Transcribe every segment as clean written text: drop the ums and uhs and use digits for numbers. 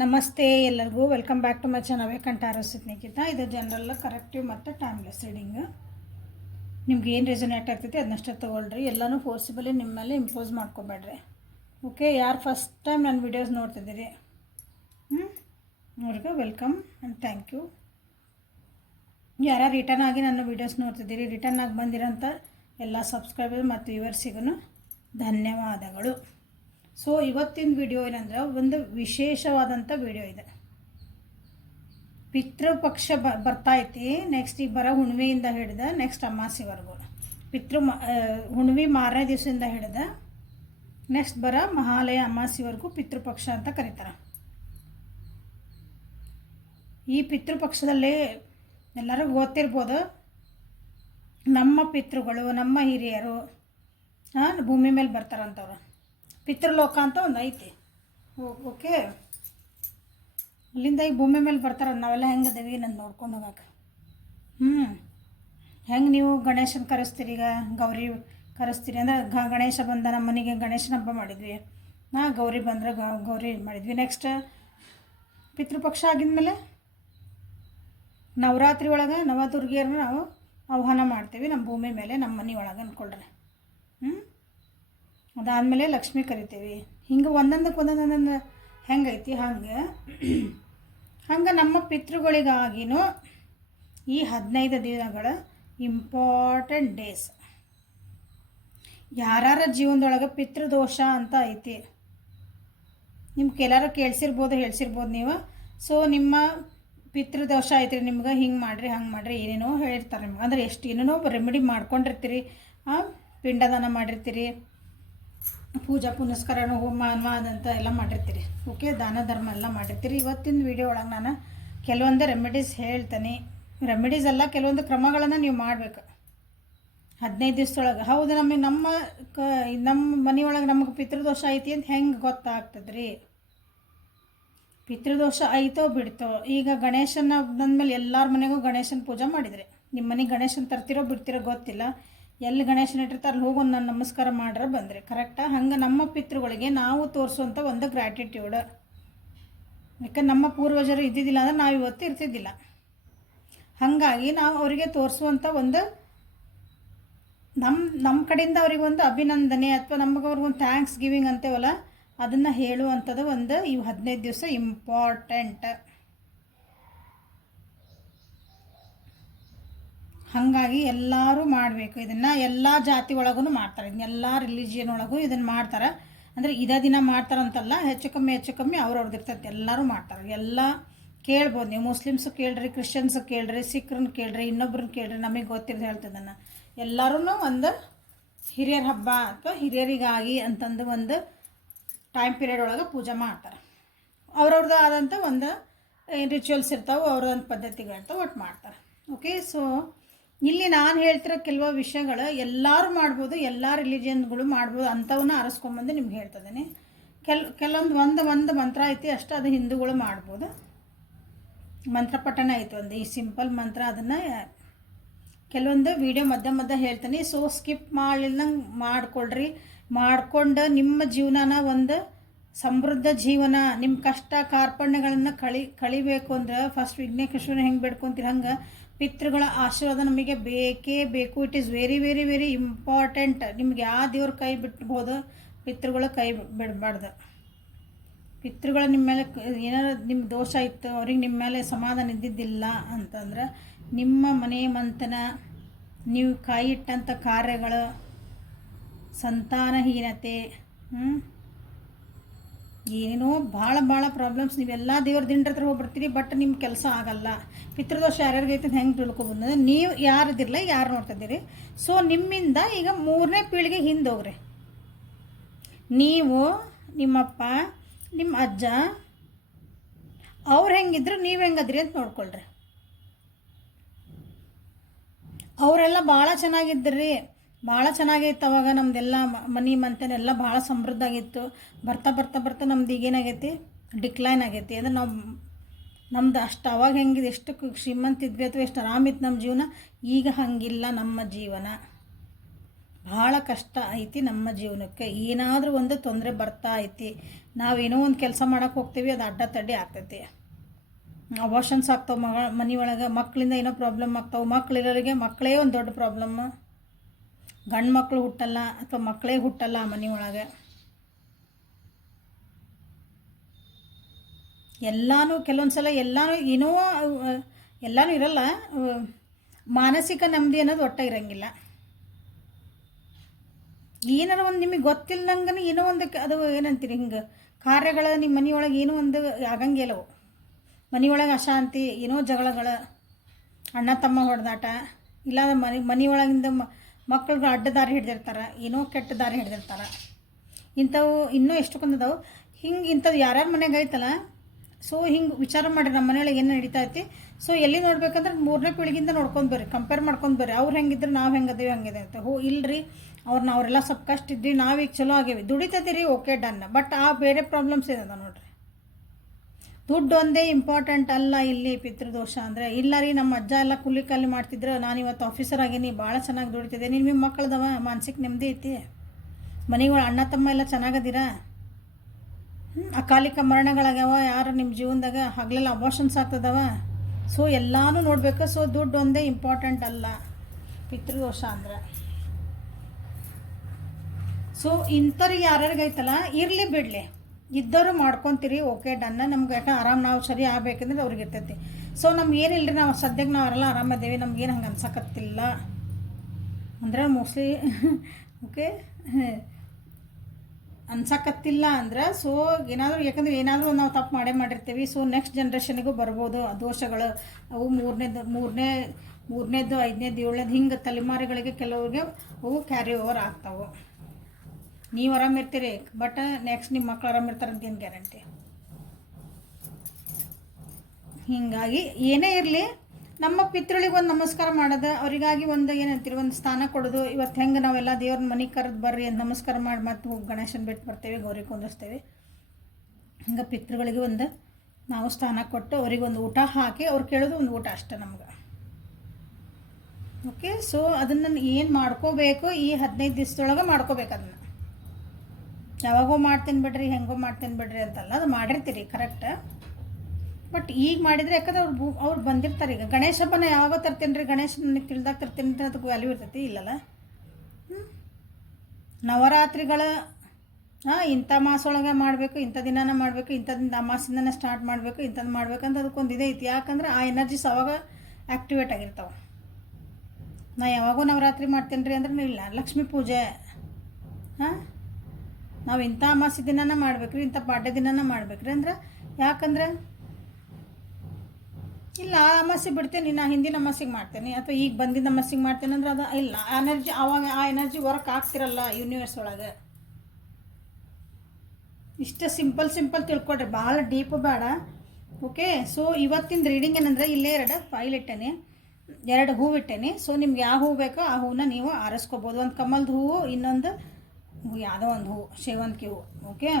ನಮಸ್ತೆ ಎಲ್ಲರಿಗೂ welcome back to my channel ವೇಕಂಠ ನಿಖಿತ. ಇದು ಜನರಲ್ ಕರೆಕ್ಟಿವ್ ಮತ್ತು ಟೈಮ್ಲೆಸ್ ರೀಡಿಂಗ್. ನಿಮ್ಗೆ ಏನು ರೆಸೊನೇಟ್ ಆಗ್ತೈತಿ ಅದನ್ನಷ್ಟೇ ತೊಗೊಳ್ರಿ. ಎಲ್ಲನೂ ಫೋರ್ಸಿಬಲಿ ನಿಮ್ಮ ಮೇಲೆ ಇಂಪೋಸ್ ಮಾಡ್ಕೊಬೇಡ್ರಿ. ಓಕೆ, ಯಾರು ಫಸ್ಟ್ ಟೈಮ್ ನನ್ನ ವೀಡಿಯೋಸ್ ನೋಡ್ತಿದ್ದೀರಿ ಅವ್ರಿಗೆ ವೆಲ್ಕಮ್ ಆ್ಯಂಡ್ ಥ್ಯಾಂಕ್ ಯು. ಯಾರು ರಿಟರ್ನ್ ಆಗಿ ನನ್ನ ವೀಡಿಯೋಸ್ ನೋಡ್ತಿದ್ದೀರಿ, ರಿಟರ್ನ್ ಆಗಿ ಬಂದಿರೋಂಥ ಎಲ್ಲ ಸಬ್ಸ್ಕ್ರೈಬರ್ ಮತ್ತು ವ್ಯೂವರ್ಸಿಗೂ ಧನ್ಯವಾದಗಳು. ಸೊ ಇವತ್ತಿನ ವಿಡಿಯೋ ಏನಂದ್ರೆ ಒಂದು ವಿಶೇಷವಾದಂಥ ವಿಡಿಯೋ ಇದೆ. ಪಿತೃಪಕ್ಷ ಬರ್ತಾ ಐತಿ. ನೆಕ್ಸ್ಟ್ ಈಗ ಬರೋ ಹುಣ್ಣಿಮೆಯಿಂದ ಹಿಡಿದ ನೆಕ್ಸ್ಟ್ ಅಮಾಸೆವರೆಗೂ, ಹುಣ್ಣಿಮೆ ಮಾರನೇ ದಿವಸದಿಂದ ಹಿಡಿದ ನೆಕ್ಸ್ಟ್ ಬರೋ ಮಹಾಲಯ ಅಮಾಸೆವರೆಗೂ ಪಿತೃಪಕ್ಷ ಅಂತ ಕರೀತಾರೆ. ಈ ಪಿತೃಪಕ್ಷದಲ್ಲಿ ಎಲ್ಲರಿಗೂ ಗೊತ್ತಿರ್ಬೋದು, ನಮ್ಮ ಪಿತೃಗಳು, ನಮ್ಮ ಹಿರಿಯರು ಭೂಮಿ ಮೇಲೆ ಬರ್ತಾರಂಥವ್ರು. ಪಿತೃಲೋಕ ಅಂತ ಒಂದು ಐತಿ. ಓಕೆ, ಅಲ್ಲಿಂದ ಈ ಭೂಮಿ ಮೇಲೆ ಬರ್ತಾರ. ನಾವೆಲ್ಲ ಹೆಂಗದೇವಿ ನಾನು ನೋಡ್ಕೊಂಡು ಹೋಗಕ್ಕೆ. ಹೆಂಗೆ ನೀವು ಗಣೇಶನ ಕರೆಸ್ತೀರಿ, ಈಗ ಗೌರಿ ಕರೆಸ್ತೀರಿ ಅಂದ್ರೆ ಗಣೇಶ ಬಂದ ನಮ್ಮ ಮನೆಗೆ ಗಣೇಶನ ಹಬ್ಬ ಮಾಡಿದ್ವಿ. ಗೌರಿ ಬಂದ್ರೆ ಗೌರಿ ಮಾಡಿದ್ವಿ. ನೆಕ್ಸ್ಟ್ ಪಿತೃಪಕ್ಷ ಆಗಿದ್ಮೇಲೆ ನವರಾತ್ರಿ ಒಳಗೆ ನವದುರ್ಗಿಯರನ್ನ ನಾವು ಆಹ್ವಾನ ಮಾಡ್ತೀವಿ ನಮ್ಮ ಭೂಮಿ ಮೇಲೆ, ನಮ್ಮ ಮನೆ ಒಳಗೆ ಅಂದ್ಕೊಳ್ರಿ. ಅದಾದಮೇಲೆ ಲಕ್ಷ್ಮಿ ಕರಿತೀವಿ. ಹಿಂಗೆ ಒಂದೊಂದಕ್ಕೆ ಹೆಂಗೈತಿ ಹಂಗೆ ನಮ್ಮ ಪಿತೃಗಳಿಗಾಗಿನೂ ಈ 15 ದಿನಗಳ ಇಂಪಾರ್ಟೆಂಟ್ ಡೇಸ್. ಯಾರ ಜೀವನದೊಳಗೆ ಪಿತೃದೋಷ ಅಂತ ಐತಿ, ನಿಮ್ಗೆ ಕೆಲವರು ಹೇಳ್ಸಿರ್ಬೋದು ನೀವು. ಸೊ ನಿಮ್ಮ ಪಿತೃದೋಷ ಐತ್ರಿ, ನಿಮ್ಗೆ ಹಿಂಗೆ ಮಾಡಿರಿ ಹಂಗೆ ಮಾಡಿರಿ ಏನೇನೋ ಹೇಳ್ತಾರೆ ನಿಮ್ಗೆ. ಅಂದರೆ ಎಷ್ಟು ಏನೇನೋ ರೆಮಿಡಿ ಮಾಡ್ಕೊಂಡಿರ್ತೀರಿ, ಪಿಂಡದಾನ ಮಾಡಿರ್ತೀರಿ, ಪೂಜಾ ಪುನಸ್ಕಾರನೂ ಹೋಮ ಅದಂತ ಎಲ್ಲ ಮಾಡಿರ್ತೀರಿ. ಓಕೆ, ದಾನ ಧರ್ಮ ಎಲ್ಲ ಮಾಡಿರ್ತೀರಿ. ಇವತ್ತಿನ ವಿಡಿಯೋ ಒಳಗೆ ನಾನು ಕೆಲವೊಂದು ರೆಮಿಡೀಸ್ ಹೇಳ್ತೇನೆ. ರೆಮಿಡೀಸ್ ಎಲ್ಲ ಕೆಲವೊಂದು ಕ್ರಮಗಳನ್ನು ನೀವು ಮಾಡಬೇಕು 15 ದಿವಸದೊಳಗೆ. ಹೌದು, ನಮ್ಮ ಮನೆಯೊಳಗೆ ನಮಗೆ ಪಿತೃದೋಷ ಐತಿ ಅಂತ ಹೆಂಗೆ ಗೊತ್ತಾಗ್ತದ್ರಿ? ಪಿತೃದೋಷ ಐತೋ ಬಿಡ್ತೋ. ಈಗ ಗಣೇಶನ ಬಂದಮೇಲೆ ಎಲ್ಲರ ಮನೆಗೂ ಗಣೇಶನ ಪೂಜೆ ಮಾಡಿದ್ರಿ. ನಿಮ್ಮ ಮನೆಗೆ ಗಣೇಶನ ತರ್ತಿರೋ ಬಿಡ್ತಿರೋ ಗೊತ್ತಿಲ್ಲ. ಎಲ್ಲಿ ಗಣೇಶನ ಇಟ್ಟಿರ್ತಾರೆ ಅಲ್ಲಿ ಹೋಗಿ ನಾನು ನಮಸ್ಕಾರ ಮಾಡ್ರೆ ಬಂದರೆ ಕರೆಕ್ಟಾ? ಹಂಗೆ ನಮ್ಮ ಪಿತೃಗಳಿಗೆ ನಾವು ತೋರಿಸುವಂಥ ಒಂದು ಗ್ರ್ಯಾಟಿಟ್ಯೂಡ್. ಯಾಕಂದ್ರೆ ನಮ್ಮ ಪೂರ್ವಜರು ಇದ್ದಿದ್ದಿಲ್ಲ ಅಂದ್ರೆ ನಾವು ಇವತ್ತು ಇರ್ತಿದ್ದಿಲ್ಲ. ಹಾಗಾಗಿ ನಾವು ಅವರಿಗೆ ತೋರಿಸುವಂಥ ಒಂದು ನಮ್ಮ ಕಡೆಯಿಂದ ಅವ್ರಿಗೆ ಒಂದು ಅಭಿನಂದನೆ ಅಥವಾ ಅವ್ರಿಗೊಂದು ಥ್ಯಾಂಕ್ಸ್ ಗಿವಿಂಗ್ ಅಂತೇವಲ್ಲ, ಅದನ್ನು ಹೇಳುವಂಥದ್ದು ಒಂದು ಇವು 15 ದಿವಸ ಇಂಪಾರ್ಟೆಂಟ್. ಹಾಗಾಗಿ ಎಲ್ಲರೂ ಮಾಡಬೇಕು ಇದನ್ನು. ಎಲ್ಲ ಜಾತಿ ಒಳಗೂ ಮಾಡ್ತಾರೆ ಇದನ್ನ, ಎಲ್ಲ ರಿಲಿಜಿಯನ್ ಒಳಗೂ ಇದನ್ನು ಮಾಡ್ತಾರೆ. ಅಂದರೆ ಇದೇ ದಿನ ಮಾಡ್ತಾರಂತಲ್ಲ, ಹೆಚ್ಚು ಕಮ್ಮಿ ಅವ್ರವ್ರದ್ದು ಇರ್ತೈತೆ. ಎಲ್ಲರೂ ಮಾಡ್ತಾರೆ. ಎಲ್ಲ ಕೇಳ್ಬೋದು ನೀವು. ಮುಸ್ಲಿಮ್ಸು ಕೇಳ್ರಿ, ಕ್ರಿಶ್ಚಿಯನ್ಸು ಕೇಳ್ರಿ, ಸಿಖ್ರನ್ನ ಕೇಳ್ರಿ, ಇನ್ನೊಬ್ರನ್ನ ಕೇಳ್ರಿ, ನಮಗೆ ಗೊತ್ತಿರೋದು ಹೇಳ್ತಿದ್ದನ್ನು. ಎಲ್ಲರೂ ಒಂದು ಹಿರಿಯರ ಹಬ್ಬ ಅಥವಾ ಹಿರಿಯರಿಗಾಗಿ ಅಂತಂದು ಒಂದು ಟೈಮ್ ಪೀರಿಯಡ್ ಒಳಗೆ ಪೂಜೆ ಮಾಡ್ತಾರೆ. ಅವ್ರವ್ರದ್ದು ಆದಂಥ ಒಂದು ರಿಚುವಲ್ಸ್ ಇರ್ತಾವೆ, ಅವ್ರದ್ದೊಂದು ಪದ್ಧತಿಗಳಿರ್ತಾವೆ, ಒಟ್ಟು ಮಾಡ್ತಾರೆ. ಓಕೆ, ಸೊ ಇಲ್ಲಿ ನಾನು ಹೇಳ್ತಿರೋ ಕೆಲವು ವಿಷಯಗಳು ಎಲ್ಲರೂ ಮಾಡ್ಬೋದು, ಎಲ್ಲ ರಿಲಿಜಿಯನ್ಗಳು ಮಾಡ್ಬೋದು. ಅಂಥವನ್ನ ಆರಿಸ್ಕೊಂಬಂದು ನಿಮ್ಗೆ ಹೇಳ್ತಿದ್ದೀನಿ. ಕೆಲವೊಂದು ಒಂದು ಮಂತ್ರ ಐತಿ ಅಷ್ಟೇ, ಅದು ಹಿಂದೂಗಳು ಮಾಡ್ಬೋದು. ಮಂತ್ರ ಪಠಣ ಐತಿ ಒಂದು, ಈ ಸಿಂಪಲ್ ಮಂತ್ರ. ಅದನ್ನು ಕೆಲವೊಂದು ವಿಡಿಯೋ ಮಧ್ಯ ಹೇಳ್ತೀನಿ. ಸೊ ಸ್ಕಿಪ್ ಮಾಡಿಲ್ದಂಗೆ ಮಾಡ್ಕೊಂಡು ನಿಮ್ಮ ಜೀವನನ ಒಂದು ಸಮೃದ್ಧ ಜೀವನ, ನಿಮ್ಮ ಕಷ್ಟ ಕಾರ್ಪಣ್ಯಗಳನ್ನು ಕಳಿಬೇಕು ಅಂದ್ರೆ ಫಸ್ಟ್ ವಿಘ್ನೇಶ್ವರ ಹೆಂಗೆ ಬೇಡ್ಕೊತೀರಿ ಹಂಗೆ ಪಿತೃಗಳ ಆಶೀರ್ವಾದ ನಮಗೆ ಬೇಕೇ ಬೇಕು. It is very very very important. ನಿಮ್ಗೆ ಯಾವ ದೇವ್ರ ಕೈ ಬಿಟ್ಬೋದು, ಪಿತೃಗಳ ಕೈ ಬಿಡಬಾರ್ದು. ಪಿತೃಗಳ ನಿಮ್ಮ ಮೇಲೆ ಏನಾರು ನಿಮ್ಮ ದೋಷ ಇತ್ತು, ಅವ್ರಿಗೆ ನಿಮ್ಮ ಮೇಲೆ ಸಮಾಧಾನ ಇದ್ದಿದ್ದಿಲ್ಲ ಅಂತಂದ್ರೆ ನಿಮ್ಮ ಮನೆ ಮಂತನ, ನೀವು ಕೈ ಇಟ್ಟಂಥ ಕಾರ್ಯಗಳು, ಸಂತಾನಹೀನತೆ, ಏನೋ ಭಾಳ ಪ್ರಾಬ್ಲಮ್ಸ್. ನೀವೆಲ್ಲ ದೇವ್ರ ದಿಂಡ್ರ ಹತ್ರ ಹೋಗ್ಬಿಡ್ತೀರಿ, ಬಟ್ ನಿಮ್ಮ ಕೆಲಸ ಆಗಲ್ಲ. ಪಿತೃದೋಷ ಯಾರ್ಯಾರಿಗೈತೆ ಹೆಂಗೆ ತಿಳ್ಕೊಬೋದು? ನೀವು ಯಾರದಿರಲ್ಲ, ಯಾರು ನೋಡ್ತಿದ್ದೀರಿ? ಸೊ ನಿಮ್ಮಿಂದ ಈಗ 3ನೇ ಪೀಳಿಗೆ ಹಿಂದೆ ಹೋಗ್ರಿ. ನೀವು, ನಿಮ್ಮಪ್ಪ, ನಿಮ್ಮ ಅಜ್ಜ ಅವ್ರು ಹೆಂಗಿದ್ರು ನೀವು ಹೆಂಗದ್ರಿ ಅಂತ ನೋಡ್ಕೊಳ್ರಿ. ಅವರೆಲ್ಲ ಭಾಳ ಚೆನ್ನಾಗಿದ್ರಿ, ಭಾಳ ಚೆನ್ನಾಗಿತ್ತು ಅವಾಗ. ನಮ್ದೆಲ್ಲ ಮನೆ ಮಂತನೆಲ್ಲ ಭಾಳ ಸಮೃದ್ಧ ಆಗಿತ್ತು. ಬರ್ತಾ ನಮ್ದು ಈಗೇನಾಗೈತಿ, ಡಿಕ್ಲೈನ್ ಆಗೈತಿ. ಅಂದರೆ ನಮ್ದು ಅಷ್ಟು ಅವಾಗ ಹೆಂಗಿದೆ, ಎಷ್ಟು ಶ್ರೀಮಂತ ಇದ್ವಿ ಅಥವಾ ಎಷ್ಟು ಆರಾಮಿತ್ತು ನಮ್ಮ ಜೀವನ, ಈಗ ಹಂಗಿಲ್ಲ ನಮ್ಮ ಜೀವನ. ಭಾಳ ಕಷ್ಟ ಐತಿ ನಮ್ಮ ಜೀವನಕ್ಕೆ. ಏನಾದರೂ ಒಂದು ತೊಂದರೆ ಬರ್ತಾ ಐತಿ, ನಾವೇನೋ ಒಂದು ಕೆಲಸ ಮಾಡೋಕೆ ಹೋಗ್ತೀವಿ, ಅದು ಅಡ್ಡ ತಡ್ಡಿ ಆಗ್ತೈತಿ. ಅಬೋಷನ್ಸ್ ಆಗ್ತಾವೆ ಮನೆ ಒಳಗೆ, ಮಕ್ಕಳಿಂದ ಏನೋ ಪ್ರಾಬ್ಲಮ್ ಆಗ್ತಾವೆ. ಮಕ್ಕಳಿರೋರಿಗೆ ಮಕ್ಕಳೇ ಒಂದು ದೊಡ್ಡ ಪ್ರಾಬ್ಲಮ್ಮು. ಗಂಡು ಮಕ್ಕಳು ಹುಟ್ಟಲ್ಲ ಅಥವಾ ಮಕ್ಕಳೇ ಹುಟ್ಟಲ್ಲ ಮನೆ ಒಳಗೆ. ಎಲ್ಲನೂ ಕೆಲವೊಂದು ಸಲ ಏನೋ ಎಲ್ಲನೂ ಇರಲ್ಲ. ಮಾನಸಿಕ ನೆಮ್ಮದಿ ಅನ್ನೋದು ಒಟ್ಟ ಇರೋಂಗಿಲ್ಲ. ಏನಾರ ಒಂದು ನಿಮಗೆ ಗೊತ್ತಿಲ್ಲದಂಗೆ ಏನೋ ಒಂದು ಅದು ಏನಂತೀರಿ ಹಿಂಗೆ ಕಾರ್ಯಗಳು ನಿಮ್ಮ ಮನೆಯೊಳಗೆ ಏನೋ ಒಂದು ಆಗಂಗಿಲ್ಲವು. ಮನೆಯೊಳಗೆ ಅಶಾಂತಿ, ಏನೋ ಜಗಳಗಳು, ಅಣ್ಣ ತಮ್ಮ ಹೊಡೆದಾಟ, ಇಲ್ಲ ಮನೆಯೊಳಗಿಂದ ಮಕ್ಕಳಿಗೆ ಅಡ್ಡ ದಾರಿ ಹಿಡ್ದಿರ್ತಾರೆ, ಏನೋ ಕೆಟ್ಟ ದಾರಿ ಹಿಡ್ದಿರ್ತಾರೆ. ಇಂಥವು ಇನ್ನೂ ಎಷ್ಟೊಂದದಾವು. ಹಿಂಗೆ ಇಂಥದ್ದು ಯಾರ್ಯಾರ ಮನೆಗೆ ಐತಲ್ಲ. ಸೊ ಹಿಂಗೆ ವಿಚಾರ ಮಾಡಿರಿ, ನಮ್ಮ ಮನೆಯೊಳಗೆ ಏನು ನಡೀತಾ ಐತಿ. ಸೊ ಎಲ್ಲಿ ನೋಡ್ಬೇಕಂದ್ರೆ 3ನೇ ಪೀಳಿಗೆಯಿಂದ ನೋಡ್ಕೊಂಡು ಬರ್ರಿ, ಕಂಪೇರ್ ಮಾಡ್ಕೊಂಡು ಬರ್ರಿ. ಅವ್ರು ಹೆಂಗಿದ್ರೆ ನಾವು ಹೆಂಗದೇವಿ ಹಂಗಿದೆ ಅಂತ. ಇಲ್ರಿ ಅವರೆಲ್ಲ ಸ್ವಲ್ಪ ಕಷ್ಟ ಇದ್ರಿ, ನಾವೀಗ ಚಲೋ ಆಗೇವಿ, ದುಡಿತೈತಿರಿ, ಓಕೆ ಡನ್. ಬಟ್ ಆ ಬೇರೆ ಪ್ರಾಬ್ಲಮ್ಸ್ ಏನದ ನೋಡ್ರಿ. ದುಡ್ಡು ಒಂದೇ ಇಂಪಾರ್ಟೆಂಟ್ ಅಲ್ಲ ಇಲ್ಲಿ ಪಿತೃದೋಷ ಅಂದರೆ. ಇಲ್ಲ ರೀ ನಮ್ಮ ಅಜ್ಜ ಎಲ್ಲ ಕೂಲಿ ಕಾಲಿ ಮಾಡ್ತಿದ್ರು, ನಾನು ಇವತ್ತು ಆಫೀಸರ್ ಆಗೀನಿ, ಭಾಳ ಚೆನ್ನಾಗಿ ದುಡಿತಿದ್ದೆ. ನಿಮ್ಮ ಮಕ್ಕಳದವ ಮಾನಸಿಕ ನೆಮ್ಮದಿ ಐತಿ, ಮನೆಗಳು ಅಣ್ಣ ತಮ್ಮ ಎಲ್ಲ ಚೆನ್ನಾಗದಿರಾ, ಅಕಾಲಿಕ ಮರಣಗಳಾಗ್ಯಾವ, ಯಾರು ನಿಮ್ಮ ಜೀವನದಾಗ ಹಗಲೆಲ್ಲ ಅಬೋಷನ್ಸ್ ಆಗ್ತದವ. ಸೊ ಎಲ್ಲನೂ ನೋಡಬೇಕು. ಸೊ ದುಡ್ಡು ಒಂದೇ ಇಂಪಾರ್ಟೆಂಟ್ ಅಲ್ಲ ಪಿತೃದೋಷ ಅಂದರೆ. ಸೊ ಇಂಥವ್ರಿಗೆ ಯಾರ್ಯಾರಿಗೈತಲ್ಲ ಇರಲಿ ಬಿಡಲಿ, ಇದ್ದವರು ಮಾಡ್ಕೊತೀರಿ, ಓಕೆ ಡನ್ನ. ನಮ್ಗೆ ಯಾಕೆ ಆರಾಮ್ ನಾವು ಸರಿ ಆಗಬೇಕಂದ್ರೆ ಅವ್ರಿಗೆ ಇರ್ತೈತಿ. ಸೊ ನಮ್ಗೆ ಏನಿಲ್ಲ ರೀ, ನಾವು ಸದ್ಯಕ್ಕೆ ನಾವೆಲ್ಲ ಆರಾಮದೇವಿ, ನಮ್ಗೇನು ಹಂಗೆ ಅನ್ಸಕತ್ತಿಲ್ಲ ಅಂದ್ರೆ ಮೋಸ್ಟ್ಲಿ ಓಕೆ ಅನ್ಸಕತ್ತಿಲ್ಲ ಅಂದ್ರೆ. ಸೊ ಏನಾದರೂ ಯಾಕಂದ್ರೆ ಏನಾದರೂ ನಾವು ತಪ್ಪು ಮಾಡಿರ್ತೀವಿ. ಸೊ ನೆಕ್ಸ್ಟ್ ಜನ್ರೇಷನಿಗೂ ಬರ್ಬೋದು ಆ ದೋಷಗಳು. ಅವು ಮೂರನೇದು 5ನೇದು 7ನೇದು ಹಿಂಗೆ ತಲೆಮಾರಿಗಳಿಗೆ ಕೆಲವ್ರಿಗೆ ಅವು ಕ್ಯಾರಿ ಓವರ್ ಆಗ್ತಾವೆ. ನೀವು ಆರಾಮಿರ್ತೀರಿ, ಬಟ್ ನೆಕ್ಸ್ಟ್ ನಿಮ್ಮ ಮಕ್ಳು ಆರಾಮಿರ್ತಾರಂತ ಏನು ಗ್ಯಾರಂಟಿ. ಹೀಗಾಗಿ ಏನೇ ಇರಲಿ, ನಮ್ಮ ಪಿತೃಳಿಗೆ ಒಂದು ನಮಸ್ಕಾರ ಮಾಡೋದು, ಅವರಿಗಾಗಿ ಒಂದು ಏನಂತೀರಿ ಒಂದು ಸ್ಥಾನ ಕೊಡೋದು. ಇವತ್ತು ಹೆಂಗೆ ನಾವೆಲ್ಲ ದೇವ್ರ ಮನೆಗೆ ಕರೆದು ಬರ್ರಿ ಅಂತ ನಮಸ್ಕಾರ ಮಾಡಿ ಮತ್ತೆ ಹೋಗಿ ಗಣೇಶನ ಬಿಟ್ಟು ಬರ್ತೇವೆ, ಗೌರಿ ಕುಂದಿಸ್ತೇವೆ. ಹಿಂಗೆ ಪಿತೃಗಳಿಗೆ ಒಂದು ನಾವು ಸ್ಥಾನ ಕೊಟ್ಟು ಅವ್ರಿಗೆ ಒಂದು ಊಟ ಹಾಕಿ, ಅವ್ರು ಕೇಳೋದು ಒಂದು ಊಟ ಅಷ್ಟೇ ನಮ್ಗೆ. ಓಕೆ. ಸೊ ಅದನ್ನು ಏನು ಮಾಡ್ಕೋಬೇಕು, ಈ 15 ದಿವಸದೊಳಗೆ ಮಾಡ್ಕೋಬೇಕು. ಅದನ್ನು ಯಾವಾಗೋ ಮಾಡ್ತೀನಿ ಬಿಡ್ರಿ, ಹೆಂಗೋ ಮಾಡ್ತೀನಿ ಬಿಡ್ರಿ ಅಂತಲ್ಲ, ಅದು ಮಾಡಿರ್ತೀರಿ ಕರೆಕ್ಟ್. ಬಟ್ ಈಗ ಮಾಡಿದರೆ ಯಾಕಂದ್ರೆ ಅವ್ರು ಬಂದಿರ್ತಾರೆ. ಈಗ ಗಣೇಶ ಹಬ್ಬನ ಯಾವಾಗ ತರ್ತೀನಿ ರೀ, ಗಣೇಶ ನನಗೆ ತಿಳಿದಾಗ ತರ್ತೀನಿ ಅಂತ ಅದಕ್ಕೆ ವ್ಯಾಲ್ಯೂ ಇರ್ತೈತಿ ಇಲ್ಲಲ್ಲ. ನವರಾತ್ರಿಗಳ ಇಂಥ ಮಾಸೊಳಗೆ ಮಾಡಬೇಕು, ಇಂಥ ದಿನಾನ ಮಾಡಬೇಕು, ಇಂಥದಿಂದ ಅಮಾಸಿಂದನೇ ಸ್ಟಾರ್ಟ್ ಮಾಡಬೇಕು, ಇಂಥದ್ದು ಮಾಡ್ಬೇಕಂತ ಅದಕ್ಕೊಂದು ಇದೇ ಐತಿ. ಯಾಕಂದ್ರೆ ಆ ಎನರ್ಜೀಸ್ ಅವಾಗ ಆ್ಯಕ್ಟಿವೇಟ್ ಆಗಿರ್ತಾವೆ. ನಾ ಯಾವಾಗೋ ನವರಾತ್ರಿ ಮಾಡ್ತೀನಿ ರೀ ಅಂದ್ರೆ ಇಲ್ಲ, ಲಕ್ಷ್ಮೀ ಪೂಜೆ ನಾವು ಇಂಥ ಅಮಾಸಿ ದಿನಾನ ಮಾಡ್ಬೇಕ್ರಿ, ಇಂಥ ಪಾಡ್ಯ ದಿನಾನ ಮಾಡ್ಬೇಕ್ರಿ ಅಂದ್ರೆ. ಯಾಕಂದ್ರೆ ಇಲ್ಲ ಆ ಅಮಾಸೆ ಬಿಡ್ತೇನೆ, ನಾ ಹಿಂದಿನ ಅಮಾಸಿಗೆ ಮಾಡ್ತೇನೆ ಅಥವಾ ಈಗ ಬಂದಿದ್ದ ಅಮಾಸಿಗೆ ಮಾಡ್ತೇನೆ ಅಂದ್ರೆ ಅದು ಇಲ್ಲ, ಎನರ್ಜಿ ಆವಾಗ ಆ ಎನರ್ಜಿ ವರ್ಕ್ ಆಗ್ತಿರಲ್ಲ ಯೂನಿವರ್ಸ್ ಒಳಗೆ. ಇಷ್ಟ ಸಿಂಪಲ್ ತಿಳ್ಕೊಡ್ರಿ, ಭಾಳ ಡೀಪ್ ಬೇಡ. ಓಕೆ. ಸೊ ಇವತ್ತಿನ ರೀಡಿಂಗ್ ಏನಂದ್ರೆ ಇಲ್ಲೇ 2 ಫೈಲ್ ಇಟ್ಟೇನೆ, 2 ಹೂವು ಇಟ್ಟೇನೆ. ಸೊ ನಿಮ್ಗೆ ಯಾವ ಹೂವು ಬೇಕೋ ಆ ಹೂವನ್ನ ನೀವು ಆರಿಸ್ಕೋಬೋದು. ಒಂದು ಕಮಲ್ದ ಹೂವು, ಇನ್ನೊಂದು ಯಾವುದೋ ಒಂದು ಹೂವು, ಸೇವಂತಿಗೆ ಹೂವು. ಓಕೆ.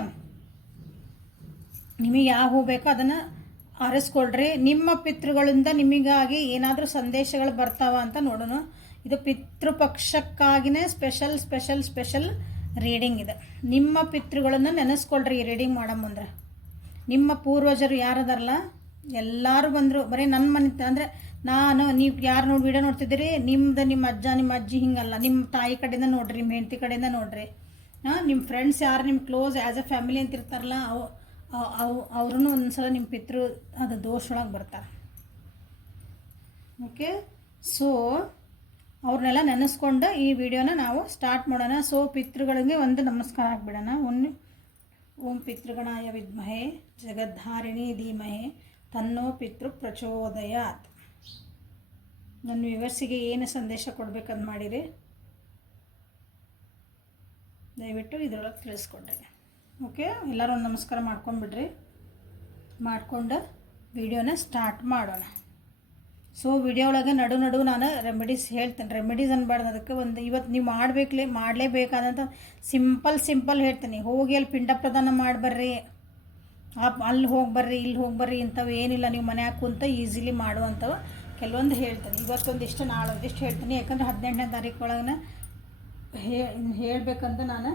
ನಿಮಗೆ ಯಾವ ಹೂವು ಬೇಕೋ ಅದನ್ನು ಆರಿಸ್ಕೊಳ್ರಿ. ನಿಮ್ಮ ಪಿತೃಗಳಿಂದ ನಿಮಗಾಗಿ ಏನಾದರೂ ಸಂದೇಶಗಳು ಬರ್ತಾವ ಅಂತ ನೋಡೋಣ. ಇದು ಪಿತೃಪಕ್ಷಕ್ಕಾಗಿಯೇ ಸ್ಪೆಷಲ್ ರೀಡಿಂಗ್ ಇದೆ. ನಿಮ್ಮ ಪಿತೃಗಳನ್ನು ನೆನೆಸ್ಕೊಳ್ರಿ ಈ ರೀಡಿಂಗ್ ಮಾಡೋ ಮುಂದೆ. ನಿಮ್ಮ ಪೂರ್ವಜರು ಯಾರದಾರಲ್ಲ ಎಲ್ಲರೂ ಬಂದರು. ಬರೀ ನನ್ನ ಮನೆ ಅಂದರೆ ನೀವು ಯಾರು ವಿಡಿಯೋ ನೋಡ್ತಿದ್ದೀರಿ, ನಿಮ್ಮ ಅಜ್ಜ ನಿಮ್ಮ ಅಜ್ಜಿ ಹಿಂಗಲ್ಲ, ನಿಮ್ಮ ತಾಯಿ ಕಡೆಯಿಂದ ನೋಡ್ರಿ, ನಿಮ್ಮ ಹೆಂಡತಿ ಕಡೆಯಿಂದ ನೋಡ್ರಿ, ನಿಮ್ಮ ಫ್ರೆಂಡ್ಸ್ ಯಾರು ನಿಮ್ಮ ಕ್ಲೋಸ್ ಆ್ಯಸ್ ಎ ಫ್ಯಾಮಿಲಿ ಅಂತ ಇರ್ತಾರಲ್ಲ ಅವ್ರೂ ಒಂದ್ಸಲ ನಿಮ್ಮ ಪಿತೃ ಅದು ದೋಷೊಳಗೆ ಬರ್ತಾರೆ. ಓಕೆ. ಸೊ ಅವ್ರನ್ನೆಲ್ಲ ನೆನೆಸ್ಕೊಂಡು ಈ ವಿಡಿಯೋನ ನಾವು ಸ್ಟಾರ್ಟ್ ಮಾಡೋಣ. ಸೊ ಪಿತೃಗಳಿಗೆ ಒಂದು ನಮಸ್ಕಾರ ಹಾಕ್ಬಿಡೋಣ. ಓಂ ಪಿತೃಗಣಾಯ ವಿದ್ಮಹೇ ಜಗದ್ಧಾರಿಣಿ ಧೀಮಹಿ ತನ್ನೋ ಪಿತೃ ಪ್ರಚೋದಯಾತ್. ನನ್ನ ವ್ಯೂವರ್ಸಿಗೆ ಏನು ಸಂದೇಶ ಕೊಡಬೇಕಂತ ಮಾಡಿರಿ ದಯವಿಟ್ಟು ಇದರೊಳಗೆ ತಿಳಿಸ್ಕೊಡ್ರಿ. ಓಕೆ. ಎಲ್ಲರೂ ಒಂದು ನಮಸ್ಕಾರ ಮಾಡ್ಕೊಂಡ್ಬಿಡ್ರಿ. ಮಾಡ್ಕೊಂಡು ವಿಡಿಯೋನ ಸ್ಟಾರ್ಟ್ ಮಾಡೋಣ. ಸೊ ವಿಡಿಯೋ ಒಳಗೆ ನಡು ನಾನು ರೆಮಿಡೀಸ್ ಹೇಳ್ತೇನೆ. ರೆಮಿಡೀಸ್ ಅನ್ಬಾರ್ದು, ಅದಕ್ಕೆ ಒಂದು ಇವತ್ತು ನೀವು ಮಾಡಲೇಬೇಕಾದಂಥ ಸಿಂಪಲ್ ಹೇಳ್ತೀನಿ. ಹೋಗಿ ಅಲ್ಲಿ ಪಿಂಡ ಪ್ರದಾನ ಮಾಡಿಬರ್ರಿ, ಅಲ್ಲಿ ಹೋಗಿ ಬರ್ರಿ ಇಂಥವು ಏನಿಲ್ಲ. ನೀವು ಮನ್ಯಾಗ ಕುಂತ ಈಸಿಲಿ ಮಾಡುವಂಥವು ಕೆಲವೊಂದು ಹೇಳ್ತೀನಿ. ಇವತ್ತೊಂದಿಷ್ಟು ನಾಳೊಂದಿಷ್ಟು ಹೇಳ್ತೀನಿ. ಯಾಕಂದರೆ 18ನೇ ತಾರೀಕು ಒಳಗೆ ಹೇಳಬೇಕಂತ ನಾನು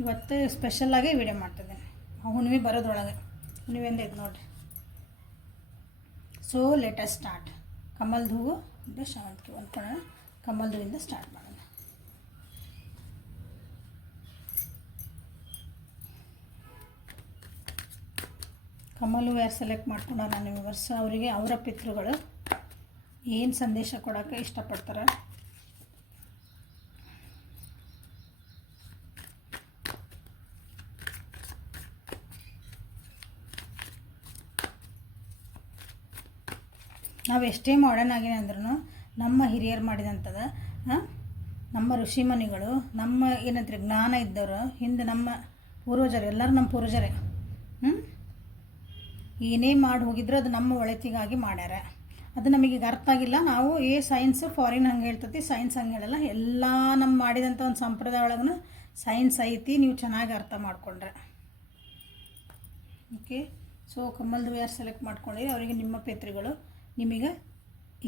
ಇವತ್ತು ಸ್ಪೆಷಲಾಗಿ ವಿಡಿಯೋ ಮಾಡ್ತಿದ್ದೇನೆ. ಹುಣ್ಣಿಮೆ ಬರೋದ್ರೊಳಗೆ, ಹುಣ್ಣಿಮೆಯಿಂದ ಇದು ನೋಡಿರಿ. So let's start. ಕಮಲ್ದ ಹೂವು ಇದು ಶಾವಂತಿಗೆ ಹೊಂದ್ಕೊಳ್ಳೋಣ. ಕಮಲ್ದ ಹೂವಿಂದ ಸ್ಟಾರ್ಟ್ ಮಾಡೋಣ. ಕಮಲ್ ಹೂವು ಯಾರು ಸೆಲೆಕ್ಟ್ ಮಾಡ್ಕೊಂಡ ನಾನು ಈ ವರ್ಷ ಅವರಿಗೆ ಅವರ ಪಿತೃಗಳು ಏನು ಸಂದೇಶ ಕೊಡೋಕ್ಕೆ ಇಷ್ಟಪಡ್ತಾರೆ. ನಾವು ಎಷ್ಟೇ ಮಾಡರ್ನ್ ಆಗಿನ ಅಂದ್ರೂ ನಮ್ಮ ಹಿರಿಯರು ಮಾಡಿದಂಥದ್ದು, ನಮ್ಮ ಋಷಿಮುನಿಗಳು, ನಮ್ಮ ಏನಂತಾರೆ ಜ್ಞಾನ ಇದ್ದವರು, ಹಿಂದೆ ನಮ್ಮ ಪೂರ್ವಜರು, ಎಲ್ಲರೂ ನಮ್ಮ ಪೂರ್ವಜರೇ. ಏನೇ ಮಾಡಿ ಹೋಗಿದ್ರು ಅದು ನಮ್ಮ ಒಳಿತಿಗಾಗಿ ಮಾಡ್ಯಾರ. ಅದು ನಮಗೀಗ ಅರ್ಥ ಆಗಿಲ್ಲ. ನಾವು ಸೈನ್ಸು ಫಾರಿನ್ ಹಂಗೆ ಹೇಳ್ತತಿ, ಸೈನ್ಸ್ ಹಂಗೆ ಹೇಳಲ್ಲ. ಎಲ್ಲ ನಮ್ಮ ಮಾಡಿದಂಥ ಒಂದು ಸಂಪ್ರದಾಯ ಒಳಗೂ ಸೈನ್ಸ್ ಐತಿ, ನೀವು ಚೆನ್ನಾಗಿ ಅರ್ಥ ಮಾಡಿಕೊಂಡ್ರೆ. ಓಕೆ. ಸೊ ಕಮಲ್ದು ಯಾರು ಸೆಲೆಕ್ಟ್ ಮಾಡ್ಕೊಂಡ್ರಿ ಅವರಿಗೆ ನಿಮ್ಮ ಪಿತೃಗಳು ನಿಮಗೆ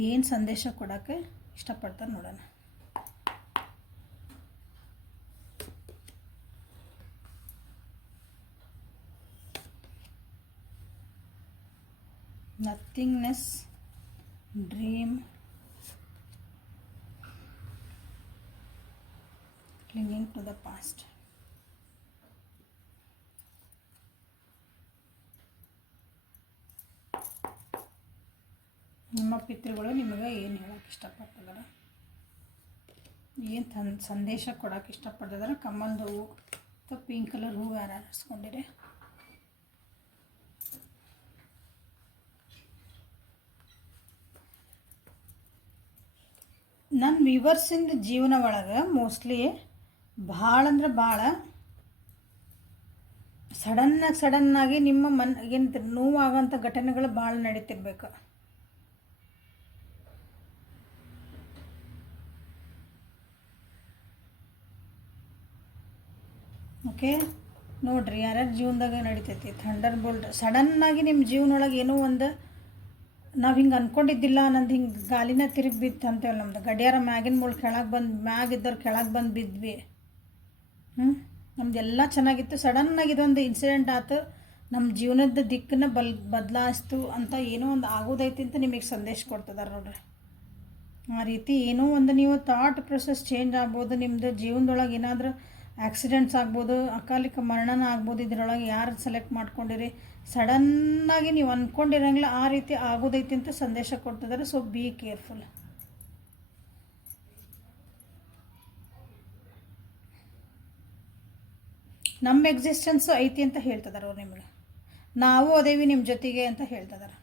ಏನು ಸಂದೇಶ ಕೊಡೋಕ್ಕೆ ಇಷ್ಟಪಡ್ತಾರೆ ನೋಡೋಣ. Nothingness, dream, clinging to the past. ನಿಮ್ಮ ಪಿತೃಗಳು ನಿಮಗೆ ಏನು ಹೇಳೋಕ್ಕೆ ಇಷ್ಟಪಡ್ತಿದ್ದಾರೆ, ಏನು ಸಂದೇಶ ಕೊಡೋಕ್ಕೆ ಇಷ್ಟಪಡ್ತಿದ್ದಾರೆ. ಕಮಲ್ದ ಹೂವು ಅಥವಾ ಪಿಂಕ್ ಕಲರ್ ಹೂವು ಯಾರು ಹರಿಸ್ಕೊಂಡಿರಿ. ನನ್ನ ವ್ಯೂವರ್ಸಿಂದ ಜೀವನ ಒಳಗೆ ಮೋಸ್ಟ್ಲಿ ಭಾಳ ಅಂದ್ರೆ ಭಾಳ ಸಡನ್ನಾಗಿ ನಿಮ್ಮ ಏನು ನೋವಾಗೋಂಥ ಘಟನೆಗಳು ಭಾಳ ನಡೀತಿರ್ಬೇಕು. ಓಕೆ. ನೋಡಿರಿ ಯಾರ್ಯಾರ ಜೀವನದಾಗ ನಡೀತೈತಿ ಥಂಡರ್ ಬೋಲ್ಟ್. ಸಡನ್ನಾಗಿ ನಿಮ್ಮ ಜೀವನೊಳಗೆ ಏನೋ ಒಂದು ನಾವು ಹಿಂಗೆ ಅಂದ್ಕೊಂಡಿದ್ದಿಲ್ಲ, ನಂದು ಹಿಂಗೆ ಗಾಲಿನ ತಿರುಗಿ ಬಿತ್ತು ಅಂತೇಳಿ, ನಮ್ದು ಗಡಿಯಾರ ಮ್ಯಾಗಿನ ಮೂಳು ಕೆಳಗೆ ಬಂದು ಮ್ಯಾಗಿದ್ದವ್ರು ಕೆಳಗೆ ಬಂದು ಬಿದ್ವಿ. ನಮ್ದೆಲ್ಲ ಚೆನ್ನಾಗಿತ್ತು, ಸಡನ್ನಾಗಿ ಇದೊಂದು ಇನ್ಸಿಡೆಂಟ್ ಆಯ್ತು, ನಮ್ಮ ಜೀವನದ ದಿಕ್ಕನ್ನು ಬದಲಾಯಿಸ್ತು ಅಂತ ಏನೋ ಒಂದು ಆಗೋದೈತಿ ಅಂತ ನಿಮಗೆ ಸಂದೇಶ ಕೊಡ್ತಿದ್ದಾರೆ ನೋಡ್ರಿ. ಆ ರೀತಿ ಏನೋ ಒಂದು ನೀವು ಥಾಟ್ ಪ್ರೊಸೆಸ್ ಚೇಂಜ್ ಆಗ್ಬೋದು. ನಿಮ್ಮದು ಜೀವನದೊಳಗೆ ಏನಾದರೂ ಆಕ್ಸಿಡೆಂಟ್ಸ್ ಆಗ್ಬೋದು, ಅಕಾಲಿಕ ಮರಣನ ಆಗ್ಬೋದು. ಇದರೊಳಗೆ ಯಾರು ಸೆಲೆಕ್ಟ್ ಮಾಡ್ಕೊಂಡಿರಿ, ಸಡನ್ನಾಗಿ ನೀವು ಅಂದ್ಕೊಂಡಿರಂಗಿಲ್ಲ ಆ ರೀತಿ ಆಗೋದೈತಿ ಅಂತ ಸಂದೇಶ ಕೊಡ್ತಿದ್ದಾರೆ. So be careful. ನಮ್ಮ ಎಕ್ಸಿಸ್ಟೆನ್ಸು ಐತಿ ಅಂತ ಹೇಳ್ತಿದ್ದಾರೆ ಅವ್ರು ನಿಮಗೆ. ನಾವು ಅದೇವಿ ನಿಮ್ಮ ಜೊತೆಗೆ ಅಂತ ಹೇಳ್ತಿದ್ದಾರೆ.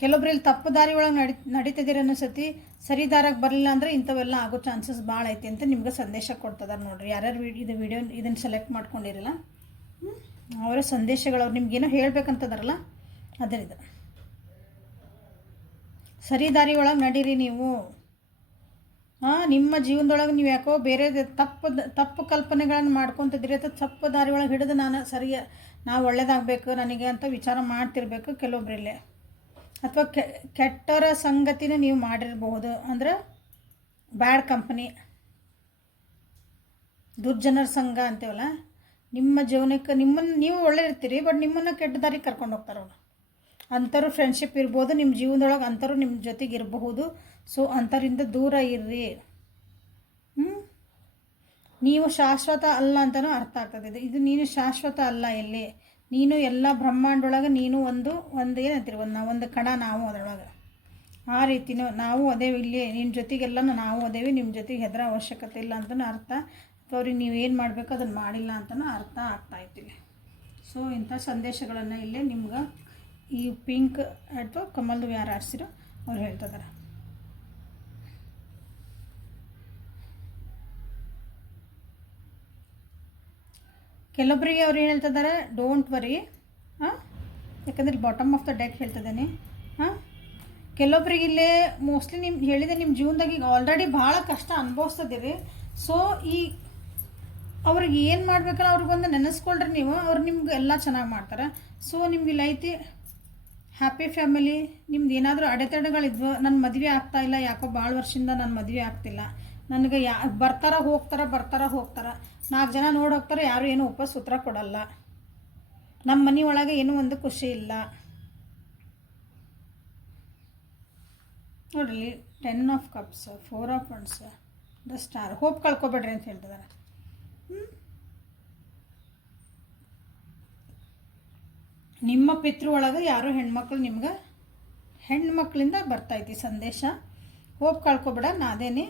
ಕೆಲವೊಬ್ರು ಇಲ್ಲಿ ತಪ್ಪು ದಾರಿ ಒಳಗೆ ನಡೀತಿದ್ದೀರ ಅನ್ನಿಸತಿ, ಸರಿ ದಾರಾಗ ಬರಲಿಲ್ಲ ಅಂದರೆ ಇಂಥವೆಲ್ಲ ಆಗೋ ಚಾನ್ಸಸ್ ಭಾಳ ಐತಿ ಅಂತ ನಿಮ್ಗೆ ಸಂದೇಶ ಕೊಡ್ತಿದ್ದಾರೆ ನೋಡಿರಿ. ಯಾರ್ಯಾರು ವಿಡಿಯೋ ಇದನ್ನು ಸೆಲೆಕ್ಟ್ ಮಾಡ್ಕೊಂಡಿರಲ್ಲ ಅವರ ಸಂದೇಶಗಳು ಅವ್ರು ನಿಮ್ಗೇನೋ ಹೇಳ್ಬೇಕಂತದಾರಲ್ಲ ಅದರಿದು. ಸರಿ ದಾರಿ ಒಳಗೆ ನಡೀರಿ ನೀವು. ನಿಮ್ಮ ಜೀವನದೊಳಗೆ ನೀವು ಯಾಕೋ ಬೇರೆ ತಪ್ಪು ಕಲ್ಪನೆಗಳನ್ನು ಮಾಡ್ಕೊತಿದ್ದೀರಿ ಅಥವಾ ತಪ್ಪು ದಾರಿ ಒಳಗೆ ಹಿಡಿದು ನಾವು ಒಳ್ಳೇದಾಗಬೇಕು ನನಗೆ ಅಂತ ವಿಚಾರ ಮಾಡ್ತಿರ್ಬೇಕು ಕೆಲವೊಬ್ಬರಲ್ಲೇ. ಅಥವಾ ಕೆಟ್ಟರ ಸಂಗತಿನ ನೀವು ಮಾಡಿರಬಹುದು. ಅಂದ್ರೆ ಬ್ಯಾಡ್ ಕಂಪ್ನಿ, ದುರ್ಜನರ ಸಂಘ ಅಂತೇವಲ್ಲ, ನಿಮ್ಮ ಜೀವನಕ್ಕೆ ನೀವು ಒಳ್ಳೆ ಇರ್ತೀರಿ, ಬಟ್ ನಿಮ್ಮನ್ನು ಕೆಟ್ಟ ದಾರಿಗೆ ಕರ್ಕೊಂಡು ಹೋಗ್ತಾರೆ ಅವರು. ಅಂಥವ್ರು ಫ್ರೆಂಡ್ಶಿಪ್ ಇರ್ಬೋದು ನಿಮ್ಮ ಜೀವನದೊಳಗೆ, ಅಂಥವ್ರು ನಿಮ್ಮ ಜೊತೆಗೆ ಇರಬಹುದು. ಸೊ ಅಂಥವ್ರಿಂದ ದೂರ ಇರ್ರಿ. ನೀವು ಶಾಶ್ವತ ಅಲ್ಲ ಅಂತಲೂ ಅರ್ಥ ಆಗ್ತದೆ. ಇದು ನೀನು ಶಾಶ್ವತ ಅಲ್ಲ. ಎಲ್ಲಿ ನೀನು ಎಲ್ಲ ಬ್ರಹ್ಮಾಂಡೊಳಗೆ ನೀನು ಒಂದು ಏನಂತೀರಿ ಒಂದು ಕಣ, ನಾವು ಅದರೊಳಗೆ. ಆ ರೀತಿನೂ ನಾವು ಅದೇ ಇಲ್ಲಿ ನಿನ್ನ ಜೊತೆಗೆಲ್ಲ ನಾವು ಅದೇವಿ, ನಿಮ್ಮ ಜೊತೆಗೆ ಹೆದರ ಅವಶ್ಯಕತೆ ಇಲ್ಲ ಅಂತಲೂ ಅರ್ಥ. ಅಥವಾ ಅವ್ರಿಗೆ ನೀವು ಏನು ಮಾಡಬೇಕು ಅದನ್ನು ಮಾಡಿಲ್ಲ ಅಂತಲೂ ಅರ್ಥ ಆಗ್ತಾಯಿತ್ತಿಲ್ಲ. ಸೊ ಇಂಥ ಸಂದೇಶಗಳನ್ನು ಇಲ್ಲೇ ನಿಮ್ಗೆ ಈ ಪಿಂಕ್ ಅಥವಾ ಕಮಲ್ದು ಯಾರು ಆರಿಸಿರೋ ಅವ್ರು ಹೇಳ್ತಿದ್ದಾರೆ. ಕೆಲವೊಬ್ಬರಿಗೆ ಅವ್ರು ಏನು ಹೇಳ್ತಿದ್ದಾರೆ, ಡೋಂಟ್ ವರಿ. ಯಾಕಂದರೆ ಬಾಟಮ್ ಆಫ್ ದ ಡೆಕ್ ಹೇಳ್ತಿದ್ದೇನೆ. ಕೆಲವೊಬ್ರಿಗೆ ಇಲ್ಲೇ ಮೋಸ್ಟ್ಲಿ ನಿಮ್ಮ ಹೇಳಿದೆ ನಿಮ್ಮ ಜೀವನದಾಗ ಈಗ ಆಲ್ರೆಡಿ ಭಾಳ ಕಷ್ಟ ಅನುಭವಿಸ್ತದಿರಿ. ಸೊ ಈ ಅವ್ರಿಗೆ ಏನು ಮಾಡ್ಬೇಕಲ್ಲ ಅವ್ರಿಗೆ ಬಂದು ನೆನೆಸ್ಕೊಳ್ರಿ ನೀವು, ಅವ್ರು ನಿಮ್ಗೆ ಎಲ್ಲ ಚೆನ್ನಾಗಿ ಮಾಡ್ತಾರೆ. ಸೊ ನಿಮ್ಗೆ ಇಲ್ಲಿ ಐತಿ ಹ್ಯಾಪಿ ಫ್ಯಾಮಿಲಿ. ನಿಮ್ದು ಏನಾದರೂ ಅಡೆತಡೆಗಳಿದ್ವು, ನನ್ನ ಮದುವೆ ಆಗ್ತಾಯಿಲ್ಲ, ಯಾಕೋ ಭಾಳ ವರ್ಷದಿಂದ ನನ್ನ ಮದುವೆ ಆಗ್ತಿಲ್ಲ, ನನಗೆ ಬರ್ತಾರ ಹೋಗ್ತಾರ 4 ಜನ ನೋಡಿ ಹೋಗ್ತಾರೆ, ಯಾರು ಏನೂ ಉತ್ತರ ಕೊಡಲ್ಲ, ನಮ್ಮ ಮನೆ ಒಳಗೆ ಏನೂ ಒಂದು ಖುಷಿ ಇಲ್ಲ ನೋಡ್ರಿ. 10 of cups, 4 of wands, the star. Hope ಕಳ್ಕೊಬೇಡ್ರಿ ಅಂತ ಹೇಳ್ತಿದ್ದಾರೆ. ನಿಮ್ಮ ಪಿತೃ ಒಳಗೆ ಯಾರೋ ಹೆಣ್ಮಕ್ಳು ನಿಮ್ಗೆ ಹೆಣ್ಮಕ್ಳಿಂದ ಬರ್ತೈತಿ ಸಂದೇಶ. ಹೋಪ್ ಕಳ್ಕೊಬೇಡ, ನಾ ಅದೇನಿ.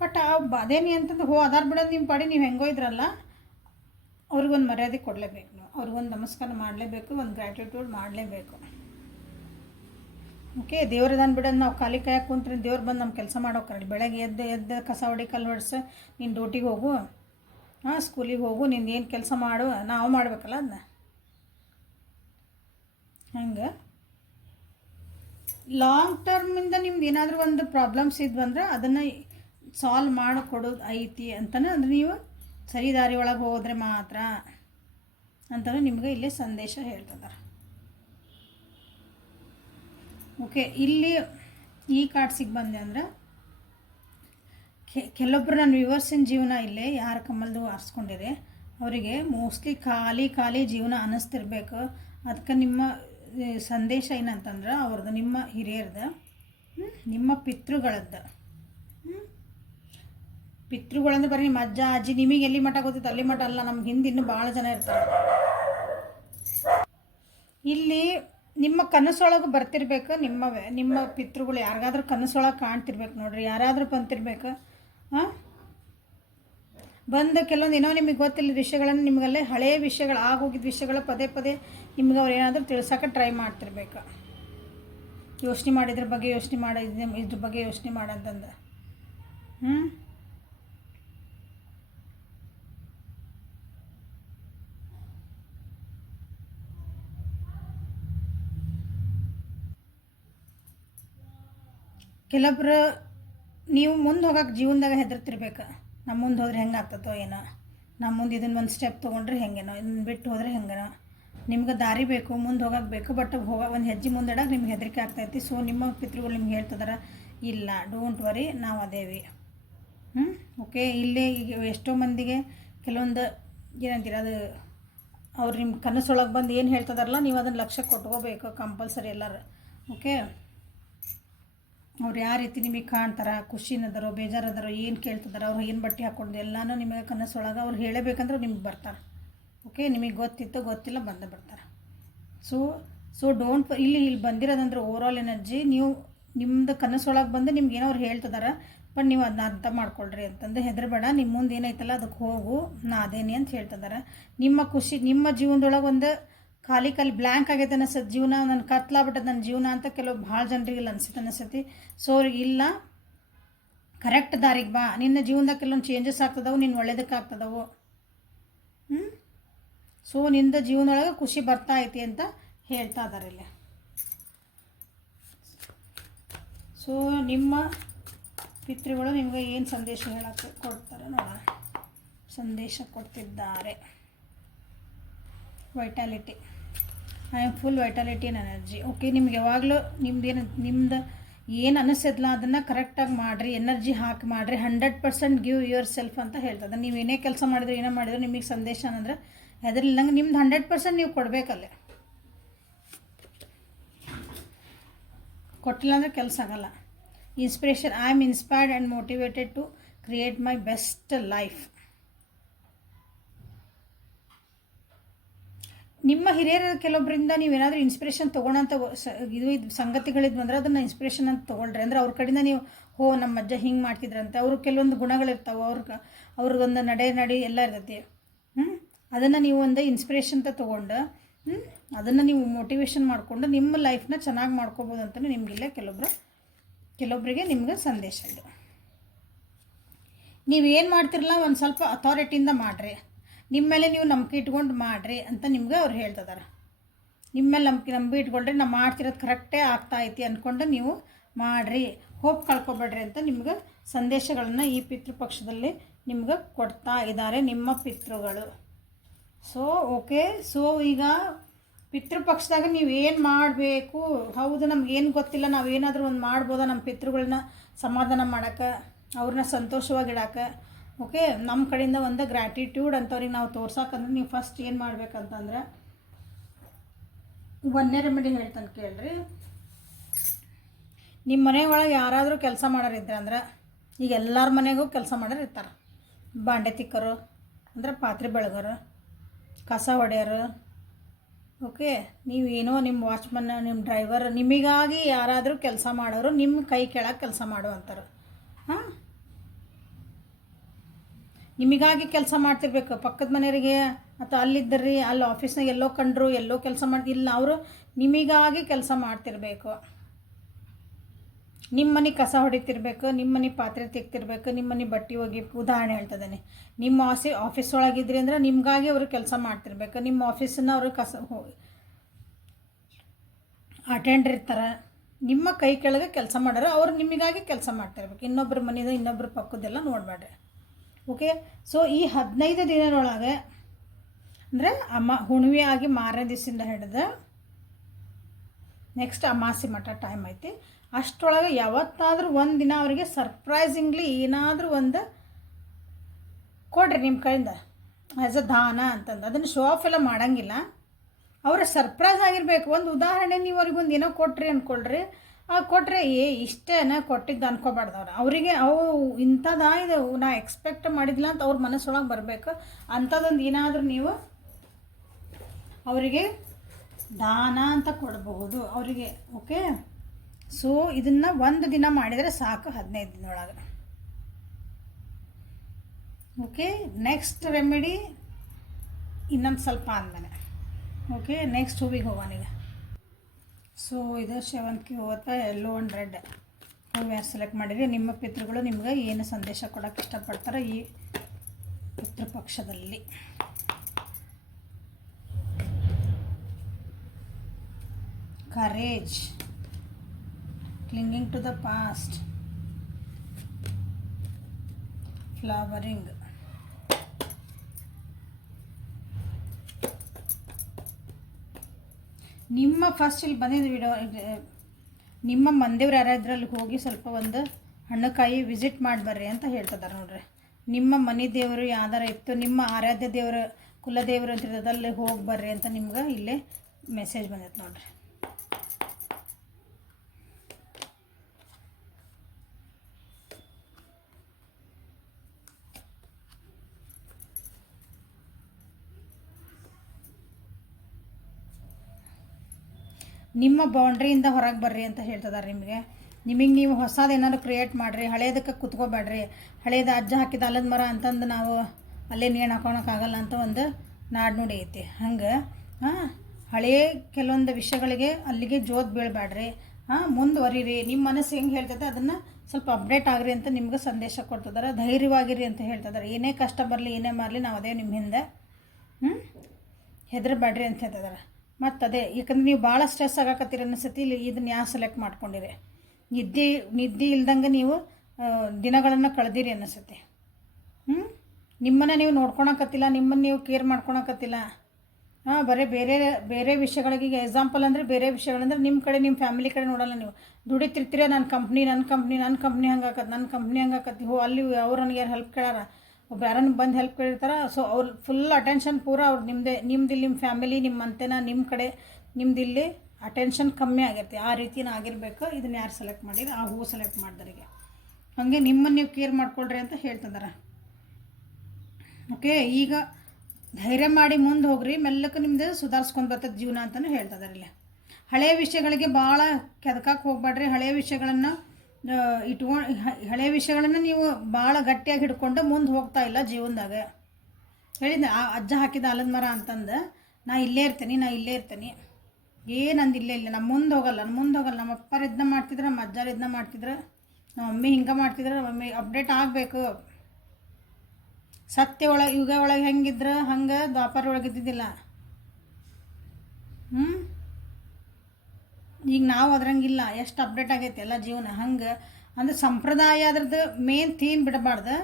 ಬಟ್ ಅದೇನಿ ಅಂತಂದು ಅದಾರ ಬಿಡೋದು ನಿಮ್ಮ ಪಾಡಿ ನೀವು ಹೆಂಗೋ ಇದ್ರಲ್ಲ, ಅವ್ರಿಗೊಂದು ಮರ್ಯಾದೆ ಕೊಡಲೇಬೇಕು, ನೀವು ಅವ್ರಿಗೊಂದು ನಮಸ್ಕಾರ ಮಾಡಲೇಬೇಕು, ಒಂದು ಗ್ರ್ಯಾಟಿಟ್ಯೂಡ್ ಮಾಡಲೇಬೇಕು. ಓಕೆ, ದೇವ್ರದಾನ್ ಬಿಡೋದು ನಾವು ಖಾಲಿ ಕೈಯಾಗ ಕುಂತ್ರೆ ದೇವ್ರು ಬಂದು ನಮ್ಮ ಕೆಲಸ ಮಾಡೋಕ್ಕಾಗಲಿ. ಬೆಳಗ್ಗೆ ಎದ್ದು ಕಸ ಹೊಡಿ, ಕಲ್ಲು ಹೊಡ್ಸು, ನೀನು ಡ್ಯೂಟಿಗೆ ಹೋಗು, ಸ್ಕೂಲಿಗೆ ಹೋಗು, ನಿಂದು ಏನು ಕೆಲಸ ಮಾಡು, ನಾವು ಮಾಡಬೇಕಲ್ಲ ಅದನ್ನ. ಹಂಗೆ ಲಾಂಗ್ ಟರ್ಮಿಂದ ನಿಮ್ದು ಏನಾದರೂ ಒಂದು ಪ್ರಾಬ್ಲಮ್ಸ್ ಇದ್ವಂದ್ರೆ ಅದನ್ನು ಸಾಲ್ವ್ ಮಾಡಿಕೊಡೋದು ಐತಿ ಅಂತಲೇ ಅಂದರೆ ನೀವು ಸರಿ ದಾರಿ ಒಳಗೆ ಹೋದರೆ ಮಾತ್ರ ಅಂತಲೂ ನಿಮ್ಗೆ ಇಲ್ಲಿ ಸಂದೇಶ ಹೇಳ್ತಿದ್ದಾರೆ. ಓಕೆ, ಇಲ್ಲಿ ಈ ಕಾರ್ಡ್ಸಿಗೆ ಬಂದೆ ಅಂದ್ರೆ ಕೆಲವೊಬ್ಬರು ನನ್ನ ವ್ಯೂವರ್ಸಿನ ಜೀವನ ಇಲ್ಲೇ ಯಾರು ಕಮಲ್ದು ಆರಿಸ್ಕೊಂಡಿದೆ ಅವರಿಗೆ ಮೋಸ್ಟ್ಲಿ ಖಾಲಿ ಜೀವನ ಅನ್ನಿಸ್ತಿರ್ಬೇಕು. ಅದಕ್ಕೆ ನಿಮ್ಮ ಸಂದೇಶ ಏನಂತಂದ್ರೆ ಅವ್ರದ್ದು, ನಿಮ್ಮ ಹಿರಿಯರ್ದು, ನಿಮ್ಮ ಪಿತೃಗಳದ್ದು. ಪಿತೃಗಳಂದ್ರೆ ಬರೀ ನಿಮ್ಮ ಅಜ್ಜ ಅಜ್ಜಿ, ನಿಮಗೆ ಎಲ್ಲಿ ಮಠ ಗೊತ್ತಿತ್ತು ಅಲ್ಲಿ ಮಠ ಅಲ್ಲ, ನಮ್ಗೆ ಹಿಂದೆ ಇನ್ನೂ ಭಾಳ ಜನ ಇರ್ತಾರೆ. ಇಲ್ಲಿ ನಿಮ್ಮ ಕನಸೊಳಗೆ ಬರ್ತಿರ್ಬೇಕು, ನಿಮ್ಮ ಪಿತೃಗಳು ಯಾರಿಗಾದ್ರೂ ಕನಸೊಳಗೆ ಕಾಣ್ತಿರ್ಬೇಕು ನೋಡ್ರಿ, ಯಾರಾದರೂ ಬಂತಿರ್ಬೇಕು. ಬಂದು ಕೆಲವೊಂದು ಏನೋ ನಿಮಗೆ ಗೊತ್ತಿಲ್ಲ ವಿಷಯಗಳನ್ನು, ನಿಮಗಲ್ಲೇ ಹಳೆಯ ವಿಷಯಗಳು ಆಗೋಗಿದ್ದ ವಿಷಯಗಳ ಪದೇ ನಿಮ್ಗೆ ಅವ್ರು ಏನಾದರೂ ತಿಳ್ಸೋಕೆ ಟ್ರೈ ಮಾಡ್ತಿರ್ಬೇಕು. ಯೋಚನೆ ಮಾಡಿದ್ರ ಬಗ್ಗೆ ಯೋಚನೆ ಇದ್ರ ಬಗ್ಗೆ ಯೋಚನೆ ಮಾಡಂತಂದು. ಕೆಲವೊಬ್ರು ನೀವು ಮುಂದೆ ಹೋಗೋಕೆ ಜೀವನದಾಗ ಹೆದರ್ತಿರ್ಬೇಕು. ನಮ್ಮ ಮುಂದೆ ಹೋದ್ರೆ ಹೆಂಗೆ ಆಗ್ತದೋ ಏನೋ, ನಮ್ಮ ಮುಂದೆ ಇದನ್ನು ಒಂದು ಸ್ಟೆಪ್ ತೊಗೊಂಡ್ರೆ ಹೆಂಗೇನೋ, ಇದನ್ನು ಬಿಟ್ಟು ಹೋದರೆ ಹೆಂಗೇನೋ, ನಿಮ್ಗೆ ದಾರಿ ಬೇಕು, ಮುಂದೆ ಹೋಗೋಕೆ ಬೇಕು, ಬಟ್ ಒಂದು ಹೆಜ್ಜೆ ಮುಂದೆ ಇಡೋಕೆ ನಿಮ್ಗೆ ಹೆದರಿಕೆ ಆಗ್ತೈತಿ. ಸೊ ನಿಮ್ಮ ಪಿತೃಗಳು ನಿಮ್ಗೆ ಹೇಳ್ತಿದಾರೆ, ಇಲ್ಲ ಡೋಂಟ್ ವರಿ, ನಾವು ಅದೇವಿ. ಓಕೆ, ಇಲ್ಲೇ ಈಗ ಎಷ್ಟೋ ಮಂದಿಗೆ ಕೆಲವೊಂದು ಏನಂತೀರ ಅದು, ಅವ್ರು ನಿಮ್ಮ ಕನಸೊಳಗೆ ಬಂದು ಏನು ಹೇಳ್ತಿದಾರಲ್ಲ, ನೀವು ಅದನ್ನು ಲಕ್ಷ್ಯಕ್ಕೆ ಕೊಟ್ಕೋಬೇಕು ಕಂಪಲ್ಸರಿ ಎಲ್ಲರೂ. ಓಕೆ, ಅವ್ರು ಯಾವ ರೀತಿ ನಿಮಗೆ ಕಾಣ್ತಾರೆ, ಖುಷಿನದಾರೋ ಬೇಜಾರದಾರೋ, ಏನು ಕೇಳ್ತಿದಾರೋ, ಅವ್ರು ಏನು ಬಟ್ಟೆ ಹಾಕ್ಕೊಂಡು ಎಲ್ಲನೂ ನಿಮಗೆ ಕನಸೊಳಗೆ ಅವ್ರು ಹೇಳಬೇಕಂದ್ರೆ ನಿಮ್ಗೆ ಬರ್ತಾರೆ. ಓಕೆ, ನಿಮಗೆ ಗೊತ್ತಿಲ್ಲ ಬರ್ತಾರೆ. ಸೊ ಡೋಂಟ್ ಇಲ್ಲಿ ಬಂದಿರೋದಂದ್ರೆ ಓವರಾಲ್ ಎನರ್ಜಿ, ನೀವು ನಿಮ್ಮದು ಕನಸೊಳಗೆ ಬಂದು ನಿಮ್ಗೆ ಏನೋ ಅವ್ರು ಹೇಳ್ತಿದಾರೆ, ಬಟ್ ನೀವು ಅದನ್ನ ಅರ್ಥ ಮಾಡ್ಕೊಳ್ರಿ ಅಂತಂದು ಹೆದರಬೇಡ. ನಿಮ್ಮ ಮುಂದೆ ಏನೈತಲ್ಲ ಅದಕ್ಕೆ ಹೋಗು, ನಾ ಅದೇನೆ ಅಂತ ಹೇಳ್ತಿದ್ದಾರೆ. ನಿಮ್ಮ ಖುಷಿ, ನಿಮ್ಮ ಜೀವನದೊಳಗೆ ಒಂದು ಖಾಲಿ ಬ್ಲ್ಯಾಂಕ್ ಆಗೈತೆ ಅನಿಸ್ತದೆ ಜೀವನ, ನನ್ನ ಕತ್ಲಾಗ್ಬಿಟ್ಟದ ನನ್ನ ಜೀವನ ಅಂತ ಕೆಲವು ಭಾಳ ಜನರಿಗೆ ಇಲ್ಲ ಅನಿಸ್ತೈತಿ. ಸೊ ಅವ್ರಿಗೆ ಇಲ್ಲ, ಕರೆಕ್ಟ್ ದಾರಿಗೆ ಬಾ, ನಿನ್ನ ಜೀವನದಾಗ ಕೆಲವೊಂದು ಚೇಂಜಸ್ ಆಗ್ತದವು, ನಿನ್ನ ಒಳ್ಳೇದಕ್ಕೆ ಆಗ್ತದವು. ಸೊ ನಿಂದ ಜೀವನದೊಳಗೆ ಖುಷಿ ಬರ್ತಾ ಐತಿ ಅಂತ ಹೇಳ್ತಾ ಇದ್ದಾರೆ ಇಲ್ಲಿ. ಸೊ ನಿಮ್ಮ ಪಿತೃಗಳು ನಿಮ್ಗೆ ಏನು ಸಂದೇಶ ಹೇಳಕ್ಕೆ ಕೊಡ್ತಾರೆ ನೋಡೋಣ. ಸಂದೇಶ ಕೊಡ್ತಿದ್ದಾರೆ. Vitality, I am full vitality and energy. Okay, ನಿಮ್ಗೆ ಯಾವಾಗಲೂ ನಿಮ್ದು ಏನು ಅನ್ನಿಸ್ತದಲ್ಲ ಅದನ್ನು ಕರೆಕ್ಟಾಗಿ ಮಾಡಿರಿ, ಎನರ್ಜಿ ಹಾಕಿ ಮಾಡಿರಿ. 100% ಗಿವ್ ಯುವರ್ ಸೆಲ್ಫ್ ಅಂತ ಹೇಳ್ತದೆ. ನೀವು ಏನೇ ಕೆಲಸ ಮಾಡಿದ್ರು ಏನೋ ಮಾಡಿದ್ರು ನಿಮಗೆ ಸಂದೇಶ ಅಂದರೆ ಹೆದರಿಲ್ಲಂಗೆ ನಿಮ್ದು 100% ನೀವು ಕೊಡಬೇಕಲ್ಲೇ. ಕೊಟ್ಟಿಲ್ಲ ಅಂದರೆ ಕೆಲಸ ಆಗಲ್ಲ. Inspiration, I am inspired and motivated to create my best life. ನಿಮ್ಮ ಹಿರಿಯರ ಕೆಲವೊಬ್ಬರಿಂದ ನೀವೇನಾದರೂ ಇನ್ಸ್ಪಿರೇಷನ್ ತೊಗೊಳಂಥ ಇದು ಸಂಗತಿಗಳಿದ್ವು ಅಂದರೆ ಅದನ್ನು ಇನ್ಸ್ಪಿರೇಷನ್ ಅಂತ ತೊಗೊಳ್ರಿ. ಅಂದರೆ ಅವ್ರ ಕಡೆಯಿಂದ ನೀವು ನಮ್ಮ ಅಜ್ಜ ಹಿಂಗೆ ಮಾಡ್ತಿದ್ರಂತೆ, ಅವ್ರ ಕೆಲವೊಂದು ಗುಣಗಳಿರ್ತಾವೆ, ಅವ್ರಿಗೊಂದು ನಡೆ ಎಲ್ಲ ಇರ್ತೈತಿ. ಅದನ್ನು ನೀವು ಒಂದು ಇನ್ಸ್ಪಿರೇಷನ್ ಅಂತ ತೊಗೊಂಡು ಅದನ್ನು ನೀವು ಮೋಟಿವೇಶನ್ ಮಾಡಿಕೊಂಡು ನಿಮ್ಮ ಲೈಫ್ನ ಚೆನ್ನಾಗಿ ಮಾಡ್ಕೋಬೋದು ಅಂತಲೇ ನಿಮಗಿಲ್ಲ ಕೆಲವೊಬ್ಬರಿಗೆ ನಿಮ್ಗೆ ಸಂದೇಶ ಇದು. ನೀವೇನು ಮಾಡ್ತಿರಲ್ಲ ಒಂದು ಸ್ವಲ್ಪ ಅಥಾರಿಟಿಯಿಂದ ಮಾಡಿರಿ, ನಿಮ್ಮ ಮೇಲೆ ನೀವು ನಂಬಿಕೆ ಇಟ್ಕೊಂಡು ಮಾಡಿರಿ ಅಂತ ನಿಮ್ಗೆ ಅವ್ರು ಹೇಳ್ತಿದ್ದಾರೆ. ನಿಮ್ಮ ಮೇಲೆ ನಂಬಿಕೆ ಇಟ್ಕೊಂಡ್ರೆ ನಾವು ಮಾಡ್ತಿರೋದು ಕರೆಕ್ಟೇ ಆಗ್ತಾ ಐತಿ ಅಂದ್ಕೊಂಡು ನೀವು ಮಾಡಿರಿ, ಹೋಪ್ ಕಳ್ಕೊಬೇಡ್ರಿ ಅಂತ ನಿಮ್ಗೆ ಸಂದೇಶಗಳನ್ನು ಈ ಪಿತೃಪಕ್ಷದಲ್ಲಿ ನಿಮ್ಗೆ ಕೊಡ್ತಾ ಇದ್ದಾರೆ ನಿಮ್ಮ ಪಿತೃಗಳು. ಸೊ ಓಕೆ, ಸೊ ಈಗ ಪಿತೃಪಕ್ಷದಾಗ ನೀವು ಏನು ಮಾಡಬೇಕು, ಹೌದು ನಮ್ಗೇನು ಗೊತ್ತಿಲ್ಲ, ನಾವೇನಾದರೂ ಒಂದು ಮಾಡ್ಬೋದಾ ನಮ್ಮ ಪಿತೃಗಳನ್ನ ಸಮಾಧಾನ ಮಾಡೋಕ್ಕೆ, ಅವ್ರನ್ನ ಸಂತೋಷವಾಗಿಡಕ್ಕೆ. ಓಕೆ, ನಮ್ಮ ಕಡೆಯಿಂದ ಒಂದು ಗ್ರ್ಯಾಟಿಟ್ಯೂಡ್ ಅಂಥವ್ರಿಗೆ ನಾವು ತೋರ್ಸಕ್ಕಂದ್ರೆ ನೀವು ಫಸ್ಟ್ ಏನು ಮಾಡ್ಬೇಕಂತಂದ್ರೆ, ಒಂದನೇ ರೆಮಿಡಿ ಹೇಳ್ತಾನೆ ಕೇಳ್ರಿ. ನಿಮ್ಮ ಮನೆ ಒಳಗೆ ಯಾರಾದರೂ ಕೆಲಸ ಮಾಡೋರಿದ್ರೆ ಅಂದ್ರೆ, ಈಗ ಎಲ್ಲರ ಮನೆಗೂ ಕೆಲಸ ಮಾಡೋರು ಇರ್ತಾರೆ. ಬಾಂಡೆ ತಿಕ್ಕರು ಅಂದ್ರೆ ಪಾತ್ರೆ ಬೆಳಗೋರು, ಕಸ ಹೊಡೆಯೋರು. ಓಕೆ, ನೀವೇನೋ ನಿಮ್ಮ ವಾಚ್ಮನ್, ನಿಮ್ಮ ಡ್ರೈವರ್, ನಿಮಗಾಗಿ ಯಾರಾದರೂ ಕೆಲಸ ಮಾಡೋರು ನಿಮ್ಮ ಕೈ ಕೆಳಗೆ ಕೆಲಸ ಮಾಡು ಅಂತಾರೆ. ಹಾಂ, ನಿಮಗಾಗಿ ಕೆಲಸ ಮಾಡ್ತಿರ್ಬೇಕು. ಪಕ್ಕದ ಮನೆಯವರಿಗೆ ಅಥವಾ ಅಲ್ಲಿದ್ದರ್ರಿ, ಅಲ್ಲಿ ಆಫೀಸ್ನಾಗ ಎಲ್ಲೋ ಕಂಡ್ರು, ಎಲ್ಲೋ ಕೆಲಸ ಮಾಡ್ತಿಲ್ಲ, ಅವರು ನಿಮಗಾಗಿ ಕೆಲಸ ಮಾಡ್ತಿರ್ಬೇಕು. ನಿಮ್ಮ ಮನೆ ಕಸ ಹೊಡಿತಿರ್ಬೇಕು, ನಿಮ್ಮ ಮನೆ ಪಾತ್ರೆ ತಿಕ್ತಿರ್ಬೇಕು, ನಿಮ್ಮ ಮನೆ ಬಟ್ಟೆ ಒಗಿ. ಉದಾಹರಣೆ ಹೇಳ್ತದೇನೆ, ನಿಮ್ಮ ಆಫೀಸ್ ಒಳಗಿದ್ರಿ ಅಂದ್ರೆ ನಿಮಗಾಗಿ ಅವರು ಕೆಲಸ ಮಾಡ್ತಿರ್ಬೇಕು. ನಿಮ್ಮ ಆಫೀಸನ್ನ ಅವರು ಅಟೆಂಡರ್ ಇರ್ತಾರೆ, ನಿಮ್ಮ ಕೈ ಕೆಳಗೆ ಕೆಲಸ ಮಾಡೋರು, ಅವರು ನಿಮಗಾಗಿ ಕೆಲಸ ಮಾಡ್ತಿರ್ಬೇಕು. ಇನ್ನೊಬ್ಬರ ಮನೆಯಿಂದ ಇನ್ನೊಬ್ಬರ ಪಕ್ಕದೆಲ್ಲ ನೋಡಬೇಡ್ರಿ. ಓಕೆ, ಸೊ ಈ 15 ದಿನದೊಳಗೆ ಅಂದರೆ ಹುಣ್ಣಿಮೆ ಆಗಿ ಮಾರನೇ ದಿವಸದಿಂದ ಹಿಡಿದು ನೆಕ್ಸ್ಟ್ ಅಮಾಸಿ ಮಟ್ಟ ಟೈಮ್ ಐತಿ. ಅಷ್ಟರೊಳಗೆ ಯಾವತ್ತಾದರೂ ಒಂದು ದಿನ ಅವರಿಗೆ ಸರ್ಪ್ರೈಸಿಂಗ್ಲಿ ಏನಾದರೂ ಒಂದು ಕೊಡ್ರಿ ನಿಮ್ಮ ಕಡೆಯಿಂದ ಆ್ಯಸ್ ಅ ದಾನ ಅಂತಂದು. ಅದನ್ನು ಶೋ ಆಫ್ ಎಲ್ಲ ಮಾಡೋಂಗಿಲ್ಲ, ಅವರ ಸರ್ಪ್ರೈಸ್ ಆಗಿರಬೇಕು. ಒಂದು ಉದಾಹರಣೆ, ನೀವು ಅವ್ರಿಗೆ ಒಂದು ಏನೋ ಕೊಟ್ರಿ ಅಂದ್ಕೊಳ್ರಿ, ಕೊಟ್ಟರೆ ಇಷ್ಟೇನ ಕೊಟ್ಟಿದ್ದು ಅನ್ಕೋಬಾರ್ದವ್ರು. ಅವರಿಗೆ ಅವು ಇಂಥದ್ದು ಇದು ನಾ ಎಕ್ಸ್ಪೆಕ್ಟ್ ಮಾಡಿದ್ದಿಲ್ಲ ಅಂತ ಅವ್ರ ಮನಸ್ಸೊಳಗೆ ಬರಬೇಕು. ಅಂಥದ್ದೊಂದು ಏನಾದರೂ ನೀವು ಅವರಿಗೆ ದಾನ ಅಂತ ಕೊಡಬಹುದು ಅವರಿಗೆ. ಓಕೆ, ಸೊ ಇದನ್ನು ಒಂದು ದಿನ ಮಾಡಿದರೆ ಸಾಕು 15 ದಿನದೊಳಗೆ. ಓಕೆ, ನೆಕ್ಸ್ಟ್ ರೆಮಿಡಿ ಇನ್ನೊಂದು ಸ್ವಲ್ಪ ಅಂದಮೇಲೆ. ಓಕೆ, ನೆಕ್ಸ್ಟ್ ಹೂವಿಗೆ ಹೋಗೋಣೀಗ. ಸೊ ಇದು ಸೇವಂತಿಗೆ ಹೂವು ಅಥವಾ ಯೆಲ್ಲೋ ಆ್ಯಂಡ್ ರೆಡ್ ಹೂವು ಯಾರು ಸೆಲೆಕ್ಟ್ ಮಾಡಿರಿ, ನಿಮ್ಮ ಪಿತೃಗಳು ನಿಮ್ಗೆ ಏನು ಸಂದೇಶ ಕೊಡೋಕ್ಕೆ ಇಷ್ಟಪಡ್ತಾರೆ ಈ ಪಿತೃಪಕ್ಷದಲ್ಲಿ. Courage, clinging to the past, flowering, ನಿಮ್ಮ ಫಸ್ಟ್ ಇಲ್ಲಿ ಬಂದಿದ್ದು ವಿಡಿಯೋ, ನಿಮ್ಮ ಮಂದೇವ್ರು ಯಾರಾದ್ರಲ್ಲಿ ಹೋಗಿ ಸ್ವಲ್ಪ ಒಂದು ಹಣ್ಣುಕಾಯಿ ವಿಸಿಟ್ ಮಾಡಿ ಬರ್ರಿ ಅಂತ ಹೇಳ್ತಿದ್ದಾರೆ ನೋಡ್ರಿ. ನಿಮ್ಮ ಮನೆ ದೇವರು ಯಾವ್ದಾರ ಇತ್ತು, ನಿಮ್ಮ ಆರಾಧ್ಯ ದೇವರು ಕುಲದೇವರು ಅಂತ ಇರ್ತದಲ್ಲಿ ಹೋಗಿ ಬರ್ರಿ ಅಂತ ನಿಮ್ಗೆ ಇಲ್ಲೇ ಮೆಸೇಜ್ ಬಂದೈತೆ ನೋಡ್ರಿ. ನಿಮ್ಮ ಬೌಂಡ್ರಿಯಿಂದ ಹೊರಗೆ ಬರ್ರಿ ಅಂತ ಹೇಳ್ತಿದ್ದಾರೆ ನಿಮಗೆ ನೀವು ಹೊಸದು ಏನಾದ್ರು ಕ್ರಿಯೇಟ್ ಮಾಡಿರಿ, ಹಳೇದಕ್ಕೆ ಕುತ್ಕೋಬೇಡ್ರಿ. ಹಳೇದು ಅಜ್ಜ ಹಾಕಿದ ಅಲ್ಲದ ಮರ ಅಂತಂದು ನಾವು ಅಲ್ಲೇ ನೇಣು ಹಾಕೊಳಕ್ಕಾಗಲ್ಲ ಅಂತ ಒಂದು ನಾಡ್ನುಡಿ ಐತಿ. ಹಂಗೆ ಹಳೆಯ ಕೆಲವೊಂದು ವಿಷಯಗಳಿಗೆ ಅಲ್ಲಿಗೆ ಜೋತ್ ಬೀಳಬೇಡ್ರಿ. ಮುಂದುವರಿರಿ, ನಿಮ್ಮ ಮನಸ್ಸು ಹೆಂಗೆ ಹೇಳ್ತೈತೆ ಅದನ್ನು ಸ್ವಲ್ಪ ಅಪ್ಡೇಟ್ ಆಗ್ರಿ ಅಂತ ನಿಮ್ಗೆ ಸಂದೇಶ ಕೊಡ್ತಿದ್ದಾರೆ. ಧೈರ್ಯವಾಗಿರಿ ಅಂತ ಹೇಳ್ತಿದ್ದಾರೆ. ಏನೇ ಕಷ್ಟ ಬರಲಿ ಏನೇ ಮಾಡಲಿ ನಾವು ಅದೇ ನಿಮ್ಮ ಹಿಂದೆ, ಹೆದರಬೇಡ್ರಿ ಅಂತ ಹೇಳ್ತಿದ್ದಾರೆ. ಮತ್ತು ಅದೇ, ಯಾಕಂದ್ರೆ ನೀವು ಭಾಳ ಸ್ಟ್ರೆಸ್ ಆಗಾಕತ್ತೀರಿ ಅನಿಸತಿ. ಇದನ್ನು ಯಾವ ಸೆಲೆಕ್ಟ್ ಮಾಡ್ಕೊಂಡಿರಿ, ನಿದ್ದೆ ಇಲ್ದಂಗೆ ನೀವು ದಿನಗಳನ್ನು ಕಳೆದಿರಿ ಅನಿಸುತ್ತೆ. ನಿಮ್ಮನ್ನು ನೀವು ನೋಡ್ಕೊಳಕತ್ತಿಲ್ಲ, ನಿಮ್ಮನ್ನು ನೀವು ಕೇರ್ ಮಾಡ್ಕೊಳಕತ್ತಿಲ್ಲ. ಬರೀ ಬೇರೆ ಬೇರೆ ವಿಷಯಗಳಿಗೆ, ಈಗ ಎಕ್ಸಾಂಪಲ್ ಅಂದರೆ ಬೇರೆ ವಿಷಯಗಳಂದ್ರೆ ನಿಮ್ಮ ಕಡೆ ನಿಮ್ಮ ಫ್ಯಾಮಿಲಿ ಕಡೆ ನೋಡಲ್ಲ. ನೀವು ದುಡಿತಿರ್ತೀರ, ನನ್ನ ಕಂಪ್ನಿ ಹಂಗಾಕತ್ತೆ, ನನ್ನ ಕಂಪ್ನಿ ಹಂಗಾಕತ್ತಿ. ಅಲ್ಲಿ ಅವ್ರು ನನಗೆ ಹೆಲ್ಪ್ ಕೇಳಾರ, ಒಬ್ಬ ಯಾರನ್ನು ಬಂದು ಹೆಲ್ಪ್ ಕೇಳಿರ್ತಾರೆ. ಸೊ ಅವ್ರು ಫುಲ್ ಅಟೆನ್ಷನ್ ಪೂರ ಅವ್ರು ನಿಮ್ದಿಲ್ಲಿ ನಿಮ್ಮ ಫ್ಯಾಮಿಲಿ ನಿಮ್ಮ ಅಂತೆನ ನಿಮ್ಮ ಕಡೆ ನಿಮ್ದಿಲ್ಲಿ ಅಟೆನ್ಷನ್ ಕಮ್ಮಿ ಆಗಿರ್ತೀವಿ. ಆ ರೀತಿನ ಆಗಿರಬೇಕು. ಇದನ್ನು ಯಾರು ಸೆಲೆಕ್ಟ್ ಮಾಡಿದ್ರೆ ಆ ಹೂವು ಸೆಲೆಕ್ಟ್ ಮಾಡಿದರಿಗೆ ಹಾಗೆ ನಿಮ್ಮನ್ನು ನೀವು ಕೇರ್ ಮಾಡ್ಕೊಳ್ರಿ ಅಂತ ಹೇಳ್ತಿದ್ದಾರೆ. ಓಕೆ, ಈಗ ಧೈರ್ಯ ಮಾಡಿ ಮುಂದೆ ಹೋಗ್ರಿ, ಮೆಲ್ಲಕ್ಕೆ ನಿಮ್ಮದು ಸುಧಾರಿಸ್ಕೊಂಡು ಬರ್ತದೆ ಜೀವನ ಅಂತಲೂ ಹೇಳ್ತಿದ್ದಾರೆ ಇಲ್ಲಿ. ಹಳೆಯ ವಿಷಯಗಳಿಗೆ ಭಾಳ ಕೆದಕಕ್ಕೆ ಹೋಗ್ಬೇಡ್ರಿ. ಹಳೆಯ ವಿಷಯಗಳನ್ನು ಹಳೆಯ ವಿಷಯಗಳನ್ನು ನೀವು ಭಾಳ ಗಟ್ಟಿಯಾಗಿ ಹಿಡ್ಕೊಂಡು ಮುಂದೆ ಹೋಗ್ತಾ ಇಲ್ಲ ಜೀವನದಾಗ. ಹೇಳಿದ್ದೆ ಆ ಅಜ್ಜ ಹಾಕಿದ ಆಲದ ಮರ ಅಂತಂದು, ನಾ ಇಲ್ಲೇ ಇರ್ತೀನಿ ಏನಂದು ಇಲ್ಲೇ ಇಲ್ಲ, ನಮ್ಮ ಮುಂದೆ ಹೋಗಲ್ಲ. ನಮ್ಮ ಅಪ್ಪರು ಇದನ್ನ ಮಾಡ್ತಿದ್ರೆ, ನಮ್ಮ ಅಜ್ಜಾರು ಇದನ್ನ ಮಾಡ್ತಿದ್ರೆ, ನಮ್ಮ ಮಮ್ಮಿ ಹಿಂಗೆ ಮಾಡ್ತಿದ್ರೆ, ಮಮ್ಮಿ ಅಪ್ಡೇಟ್ ಆಗಬೇಕು. ಸತ್ಯ ಯುಗ ಒಳಗೆ ಹೆಂಗಿದ್ರೆ ಹಂಗೆ ದ್ವಾಪರ ಒಳಗಿದ್ದಿದ್ದಿಲ್ಲ. ಈಗ ನಾವು ಅದ್ರಂಗಿಲ್ಲ, ಎಷ್ಟು ಅಪ್ಡೇಟ್ ಆಗೈತೆ ಎಲ್ಲ ಜೀವನ. ಹಂಗೆ ಅಂದ್ರೆ ಸಂಪ್ರದಾಯ ಅದ್ರದ್ದು ಮೇನ್ ಥೀಮ್ ಬಿಡಬಾರ್ದು,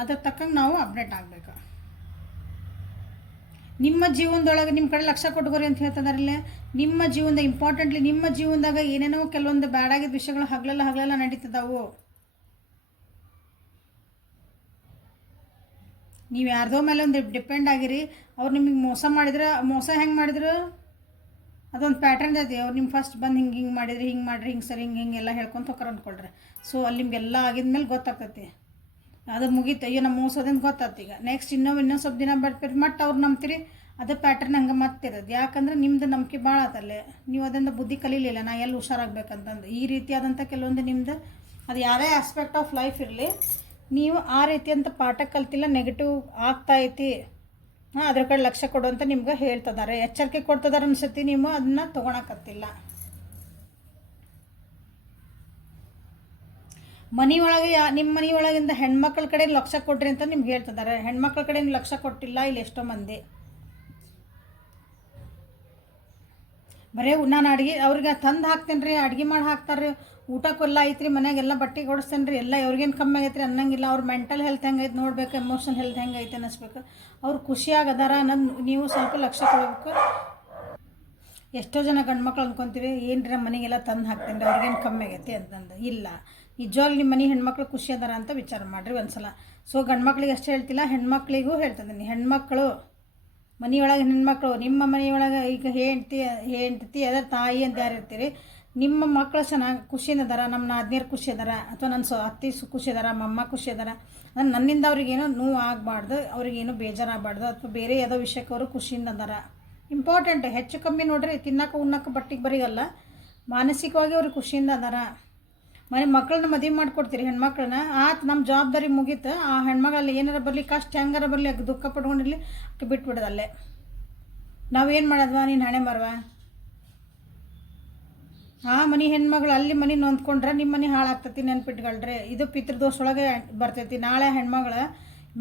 ಅದ್ರ ತಕ್ಕಂಗೆ ನಾವು ಅಪ್ಡೇಟ್ ಆಗಬೇಕು. ನಿಮ್ಮ ಜೀವನದೊಳಗೆ ನಿಮ್ಮ ಕಡೆ ಲಕ್ಷ ಕೊಟ್ಕೋರಿ ಅಂತ ಹೇಳ್ತಿದಾರಲ್ಲೇ. ನಿಮ್ಮ ಜೀವನದ ಇಂಪಾರ್ಟೆಂಟ್ಲಿ ನಿಮ್ಮ ಜೀವನದಾಗ ಏನೇನೋ ಕೆಲವೊಂದು ಬ್ಯಾಡಾಗಿದ್ದ ವಿಷಯಗಳು ಹಗಲೆಲ್ಲ ನಡೀತದವು. ನೀವು ಯಾರ್ದೋ ಮೇಲೆ ಒಂದು ಡಿಪೆಂಡ್ ಆಗಿರಿ. ಅವ್ರು ನಿಮಗೆ ಮೋಸ ಹೆಂಗೆ ಮಾಡಿದ್ರು ಅದೊಂದು ಪ್ಯಾಟರ್ನ್ ಐತಿ. ಅವ್ರು ನಿಮ್ಮ ಫಸ್ಟ್ ಬಂದು ಹಿಂಗೆ ಮಾಡಿದ್ರಿ, ಹಿಂಗೆ ಮಾಡಿರಿ, ಹಿಂಗೆ ಸರಿ ಹಿಂಗೆಲ್ಲ ಹೇಳ್ಕೊಂತ ಹೋಗ್ತಾರೆ ಅಂದ್ಕೊಳ್ರಿ. ಸೊ ಅಲ್ಲಿ ನಿಮಗೆಲ್ಲ ಆಗಿದ್ಮೇಲೆ ಗೊತ್ತಾಗ್ತೈತಿ, ಅದು ಮುಗೀತು, ಅಯ್ಯೋ ನಮ್ಮ ಮೋಸೋದಿಂದ ಗೊತ್ತಾಗ್ತಿ. ಈಗ ನೆಕ್ಸ್ಟ್ ಇನ್ನೊಂದು ಸ್ವಲ್ಪ ದಿನ ಬರ್ತೀರಿ ಮತ್ತೆ ಅವ್ರು ನಂಬ್ತೀರಿ, ಅದು ಪ್ಯಾಟರ್ನ್ ಹಂಗೆ ಮತ್ತಿರೋದು. ಯಾಕಂದ್ರೆ ನಿಮ್ದು ನಂಬಿಕೆ ಭಾಳ ಆತಲ್ಲೇ, ನೀವು ಅದರಿಂದ ಬುದ್ಧಿ ಕಲೀಲಿಲ್ಲ ನಾ ಎಲ್ಲಿ ಹುಷಾರಾಗಬೇಕಂತಂದು. ಈ ರೀತಿಯಾದಂಥ ಕೆಲವೊಂದು ನಿಮ್ದು ಅದು ಯಾರೇ ಆಸ್ಪೆಕ್ಟ್ ಆಫ್ ಲೈಫ್ ಇರಲಿ, ನೀವು ಆ ರೀತಿಯಂಥ ಪಾಠ ಕಲ್ತಿಲ್ಲ, ನೆಗೆಟಿವ್ ಆಗ್ತಾಯಿತಿ, ಅದ್ರ ಕಡೆ ಲಕ್ಷ್ಯ ಕೊಡು ಅಂತ ನಿಮ್ಗೆ ಹೇಳ್ತಿದ್ದಾರೆ, ಎಚ್ಚರಿಕೆ ಕೊಡ್ತಿದ್ದಾರೆ ಅನ್ಸತಿ. ನೀವು ಅದನ್ನ ತೊಗೊಳಕತ್ತಿಲ್ಲ. ಮನೆಯೊಳಗೆ ನಿಮ್ಮ ಮನೆಯೊಳಗಿಂದ ಹೆಣ್ಮಕ್ಳ ಕಡೆ ಲಕ್ಷ್ಯ ಕೊಡ್ರಿ ಅಂತ ನಿಮ್ಗೆ ಹೇಳ್ತಿದ್ದಾರೆ. ಹೆಣ್ಮಕ್ಳ ಕಡೆ ಲಕ್ಷ್ಯ ಕೊಟ್ಟಿಲ್ಲ ಇಲ್ಲಿ ಎಷ್ಟೋ ಮಂದಿ. ಬರೀ ನಾನು ಅಡುಗೆ ಅವ್ರಿಗೆ ತಂದು ಹಾಕ್ತೇನೆ ರೀ, ಅಡುಗೆ ಮಾಡಿ ಹಾಕ್ತಾರೆ, ಊಟಕ್ಕೆಲ್ಲ ಐತ್ರಿ, ಮನೆಯಾಗೆಲ್ಲ ಬಟ್ಟೆ ಕೊಡಿಸ್ತೇನೆ ರೀ, ಎಲ್ಲ ಅವ್ರಿಗೇನು ಕಮ್ಮಿ ಆಗೈತೆ ರೀ ಅನ್ನಂಗಿಲ್ಲ. ಅವ್ರ ಮೆಂಟಲ್ ಹೆಲ್ತ್ ಹೆಂಗೈತೆ ನೋಡ್ಬೇಕು, ಎಮೋಷನ್ ಹೆಲ್ತ್ ಹೆಂಗೈತೆ ಅನ್ನಿಸ್ಬೇಕು. ಅವ್ರು ಖುಷಿಯಾಗದಾರ ಅನ್ನೋದು ನೀವು ಸ್ವಲ್ಪ ಲಕ್ಷ್ಯ ಕೊಡಬೇಕು. ಎಷ್ಟೋ ಜನ ಗಂಡು ಮಕ್ಳು ಅಂದ್ಕೊತೀವಿ ಏನ್ರಿ ನಮ್ಮ ಮನೆಗೆಲ್ಲ ತಂದು ಹಾಕ್ತೇನೆ ರೀ, ಅವ್ರಿಗೇನು ಕಮ್ಮಿ ಆಗೈತೆ ಅಂತಂದು. ಇಲ್ಲ, ನಿಜವಾಗ್ಲೂ ನಿಮ್ಮ ಮನೆ ಹೆಣ್ಮಕ್ಳು ಖುಷಿ ಅದಾರ ಅಂತ ವಿಚಾರ ಮಾಡಿರಿ ಒಂದ್ಸಲ. ಸೊ ಗಂಡು ಮಕ್ಳಿಗೆ ಅಷ್ಟೇ ಹೇಳ್ತಿಲ್ಲ, ಹೆಣ್ಮಕ್ಳಿಗೂ ಹೇಳ್ತಿದ್ದೀನಿ. ಹೆಣ್ಮಕ್ಳು ಮನೆಯೊಳಗೆ ಹೆಣ್ಮಕ್ಳು, ನಿಮ್ಮ ಮನೆಯೊಳಗೆ ಈಗ ಹೆಂಡ್ತಿ ಅದರ ತಾಯಿ ಅಂತ ಯಾರು ಇರ್ತೀರಿ, ನಿಮ್ಮ ಮಕ್ಕಳು ಚೆನ್ನಾಗಿ ಖುಷಿಯಿಂದ ಅದಾರ, ನಮ್ಮ ನಾದ್ನಿಯರು ಖುಷಿ ಅದಾರ, ಅಥವಾ ನನ್ನ ಅತ್ತಿ ಖುಷಿ ಅದಾರ, ಮಮ್ಮ ಖುಷಿ ಅದಾರ, ಅಂದ್ರೆ ನನ್ನಿಂದ ಅವ್ರಿಗೇನೋ ನೋವು ಆಗಬಾರ್ದು, ಅವ್ರಿಗೇನು ಬೇಜಾರಾಗಬಾರ್ದು, ಅಥವಾ ಬೇರೆ ಯಾವುದೋ ವಿಷಯಕ್ಕೆ ಅವರು ಖುಷಿಯಿಂದ ಅದಾರ. ಇಂಪಾರ್ಟೆಂಟ್. ಹೆಚ್ಚು ಕಮ್ಮಿ ನೋಡ್ರಿ, ತಿನ್ನಕ್ಕೆ ಉಣ್ಣಕ್ಕೆ ಬಟ್ಟಿಗೆ ಬರೀಗಲ್ಲ, ಮಾನಸಿಕವಾಗಿ ಅವ್ರಿಗೆ ಖುಷಿಯಿಂದ ಅದಾರ. ಮಕ್ಕಳನ್ನ ಮದುವೆ ಮಾಡಿಕೊಡ್ತೀರಿ ಹೆಣ್ಮಕ್ಳನ್ನ, ಆತು ನಮ್ಮ ಜವಾಬ್ದಾರಿ ಮುಗೀತು. ಆ ಹೆಣ್ಮಗಳಲ್ಲಿ ಏನಾರ ಬರಲಿ, ಕಷ್ಟ ಹೆಂಗಾರ ಬರಲಿ, ಅದು ದುಃಖ ಪಡ್ಕೊಂಡಿರಲಿ, ಬಿಟ್ಬಿಡೋದಲ್ಲೇ. ನಾವೇನು ಮಾಡೋದ್ವಾ, ನೀನು ಹಣೆ ಬರವಾ. ಆ ಮನೆ ಹೆಣ್ಮಗಳು ಅಲ್ಲಿ ಮನೆ ನೊಂದ್ಕೊಂಡ್ರೆ ನಿಮ್ಮ ಮನೆ ಹಾಳಾಗ್ತೈತಿ, ನೆನ್ಪಿಟ್ಕೊಳ್ರಿ. ಇದು ಪಿತೃದೋಷೊಳಗೆ ಬರ್ತೈತಿ. ನಾಳೆ ಹೆಣ್ಮಗಳ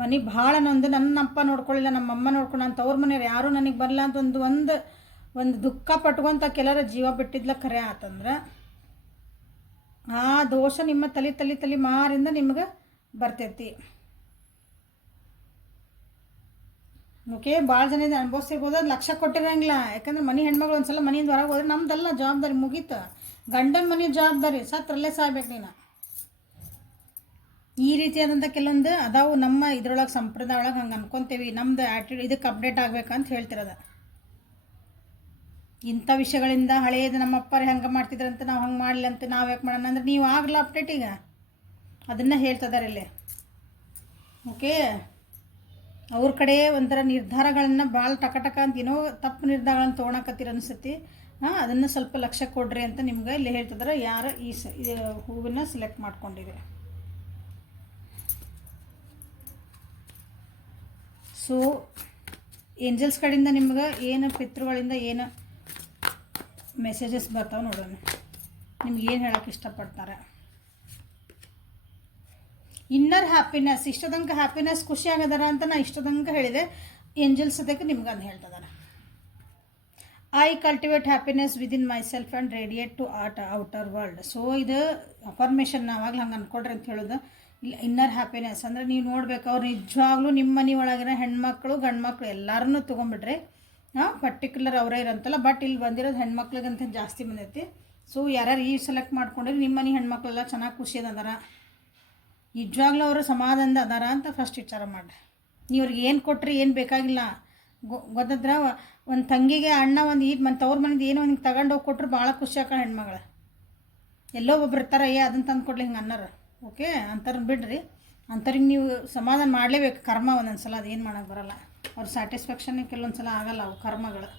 ಮನೆ ಭಾಳ ನೊಂದು ನನ್ನಪ್ಪ ನೋಡ್ಕೊಳ್ಳಿಲ್ಲ, ನಮ್ಮಮ್ಮ ನೋಡ್ಕೊಂಡು ಅಂತ ಅವ್ರ ಮನೆಯವ್ರು ಯಾರೂ ನನಗೆ ಬರಲ್ಲ ಅಂತ ಒಂದು ದುಃಖ ಪಟ್ಕೊಂತ ಕೆಲರ ಜೀವ ಬಿಟ್ಟಿದ್ಲ ಖರೆ ಆತಂದ್ರೆ, ಆ ದೋಷ ನಿಮ್ಮ ತಲೆ ಮಾರಿಂದ ನಿಮ್ಗೆ ಬರ್ತೈತಿ. ಓಕೆ, ಭಾಳ ಜನ ಅನುಭವಿಸಿರ್ಬೋದು, ಅದು ಲಕ್ಷ ಕೊಟ್ಟಿರಂಗಿಲ್ಲ. ಯಾಕಂದ್ರೆ ಮನೆ ಹೆಣ್ಮಗಳು ಒಂದ್ಸಲ ಮನೆಯಿಂದ ಹೊರಗೆ ಹೋದ್ರೆ ನಮ್ದೆಲ್ಲ ಜವಾಬ್ದಾರಿ ಮುಗೀತು. ಗಂಡನ ಮನೆ ಜವಾಬ್ದಾರಿ, ಸತ್ರಲ್ಲೇ ಸಾಯ್ಬೇಕು ನೀನು. ಈ ರೀತಿಯಾದಂಥ ಕೆಲವೊಂದು ಅದಾವು ನಮ್ಮ ಇದ್ರೊಳಗೆ ಸಂಪ್ರದಾಯ ಒಳಗೆ ಹಂಗೆ ಅನ್ಕೊತೀವಿ. ನಮ್ದು ಆ್ಯಟಿಟ್ಯೂಡ್ ಇದಕ್ಕೆ ಅಪ್ಡೇಟ್ ಆಗ್ಬೇಕಂತ ಹೇಳ್ತಿರೋದು. ಇಂಥ ವಿಷಯಗಳಿಂದ ಹಳೆಯದು ನಮ್ಮಪ್ಪರು ಹೆಂಗೆ ಮಾಡ್ತಿದ್ರಂತ ನಾವು ಹಂಗೆ ಮಾಡಲಿ ಅಂತ ನಾವು ಯಾಕೆ ಮಾಡೋಣ ಅಂದ್ರೆ ನೀವು ಆಗಲ್ಲ ಅಪ್ಡೇಟ್. ಈಗ ಅದನ್ನು ಹೇಳ್ತಿದ್ದಾರೆ ಇಲ್ಲಿ. ಓಕೆ, ಅವ್ರ ಕಡೆ ಒಂಥರ ನಿರ್ಧಾರಗಳನ್ನು ಭಾಳ ಟಕ ಅಂತ ಏನೋ ತಪ್ಪು ನಿರ್ಧಾರಗಳನ್ನು ತೊಗೊಳಕತ್ತೀರ ಅನಿಸುತ್ತೆ. ಅದನ್ನು ಸ್ವಲ್ಪ ಲಕ್ಷ್ಯ ಕೊಡ್ರಿ ಅಂತ ನಿಮ್ಗೆ ಇಲ್ಲಿ ಹೇಳ್ತಿದ್ದಾರೆ. ಯಾರು ಈ ಹೂವನ್ನು ಸೆಲೆಕ್ಟ್ ಮಾಡ್ಕೊಂಡಿದೆ. ಸೊ ಏಂಜಲ್ಸ್ ಕಡೆಯಿಂದ ನಿಮ್ಗೆ ಏನು ಪಿತೃಗಳಿಂದ ಏನು ಮೆಸೇಜಸ್ ಬರ್ತಾವೆ ನೋಡೋಣ, ನಿಮ್ಗೆ ಏನು ಹೇಳೋಕ್ಕೆ ಇಷ್ಟಪಡ್ತಾರೆ. ಇನ್ನರ್ ಹ್ಯಾಪಿನೆಸ್, ಇಷ್ಟದಂಗೆ ಹ್ಯಾಪಿನೆಸ್ ಖುಷಿ ಆಗದಾರ ಅಂತ ನಾ ಇಷ್ಟದಂಗೆ ಹೇಳಿದೆ. ಏಂಜಲ್ಸ್ ಅದಕ್ಕೆ ನಿಮ್ಗೆ ಅಂತ ಹೇಳ್ತಿದ್ದಾರೆ. I cultivate happiness within myself and radiate to outer world. So ಇದು ಅಫರ್ಮೇಷನ್ ನಾವಾಗಲೂ ಹಂಗೆ ಅಂದ್ಕೊಳ್ರಿ ಅಂತ ಹೇಳೋದು. ಇಲ್ಲ, ಇನ್ನರ್ ಹ್ಯಾಪಿನೆಸ್ ಅಂದರೆ ನೀವು ನೋಡ್ಬೇಕು, ಅವ್ರು ನಿಜವಾಗ್ಲೂ ನಿಮ್ಮ ಮನೆ ಒಳಗಿರೋ ಹೆಣ್ಮಕ್ಳು ಗಂಡು ಮಕ್ಕಳು ಎಲ್ಲರನ್ನೂ ತೊಗೊಂಬಿಡ್ರಿ. ಪರ್ಟಿಕ್ಯುಲರ್ ಅವರೇ ಇರೋಂತಲ್ಲ, ಬಟ್ ಇಲ್ಲಿ ಬಂದಿರೋದು ಹೆಣ್ಮಕ್ಳಿಗಂತ ಜಾಸ್ತಿ ಬಂದೈತಿ. ಸೊ ಯಾರ್ಯಾರು ಈ ಸೆಲೆಕ್ಟ್ ಮಾಡ್ಕೊಂಡ್ರೆ ನಿಮ್ಮ ಮನೆ ಹೆಣ್ಮಕ್ಳೆಲ್ಲ ಚೆನ್ನಾಗಿ ಖುಷಿಯಿಂದ ಅದಾರ, ನಿಜವಾಗ್ಲೂ ಅವರು ಸಮಾಧಾನದ ಅದಾರ ಅಂತ ಫಸ್ಟ್ ವಿಚಾರ ಮಾಡಿರಿ. ನೀವು ಅವ್ರಿಗೆ ಏನು ಕೊಟ್ರಿ, ಏನು ಬೇಕಾಗಿಲ್ಲ. ಗೊತ್ತದ್ರ ಒಂದು ತಂಗಿಗೆ ಅಣ್ಣ ಒಂದು ತವ್ರ ಮನೇದು ಏನೋ ಒಂದು ತಗೊಂಡೋಗಿ ಕೊಟ್ಟರು ಭಾಳ ಖುಷಿ ಆಕ ಹೆಣ್ಮಗಳು. ಎಲ್ಲೋ ಒಬ್ರು ಇರ್ತಾರೆ, ಅದನ್ನು ತಂದು ಕೊಡ್ಲಿ ಹಿಂಗೆ ಅನ್ನೋರು. ಓಕೆ, ಅಂಥವ್ರನ್ನ ಬಿಡ್ರಿ. ಅಂಥವ್ರಿಗೆ ನೀವು ಸಮಾಧಾನ ಮಾಡಲೇಬೇಕು. ಕರ್ಮ ಒಂದೊಂದು ಸಲ ಅದು ಏನು ಮಾಡೋಕ್ಕೆ ಬರೋಲ್ಲ. ಅವ್ರ ಸ್ಯಾಟಿಸ್ಫ್ಯಾಕ್ಷನ್ ಕೆಲವೊಂದು ಸಲ ಆಗಲ್ಲ ಅವು ಕರ್ಮಗಳು.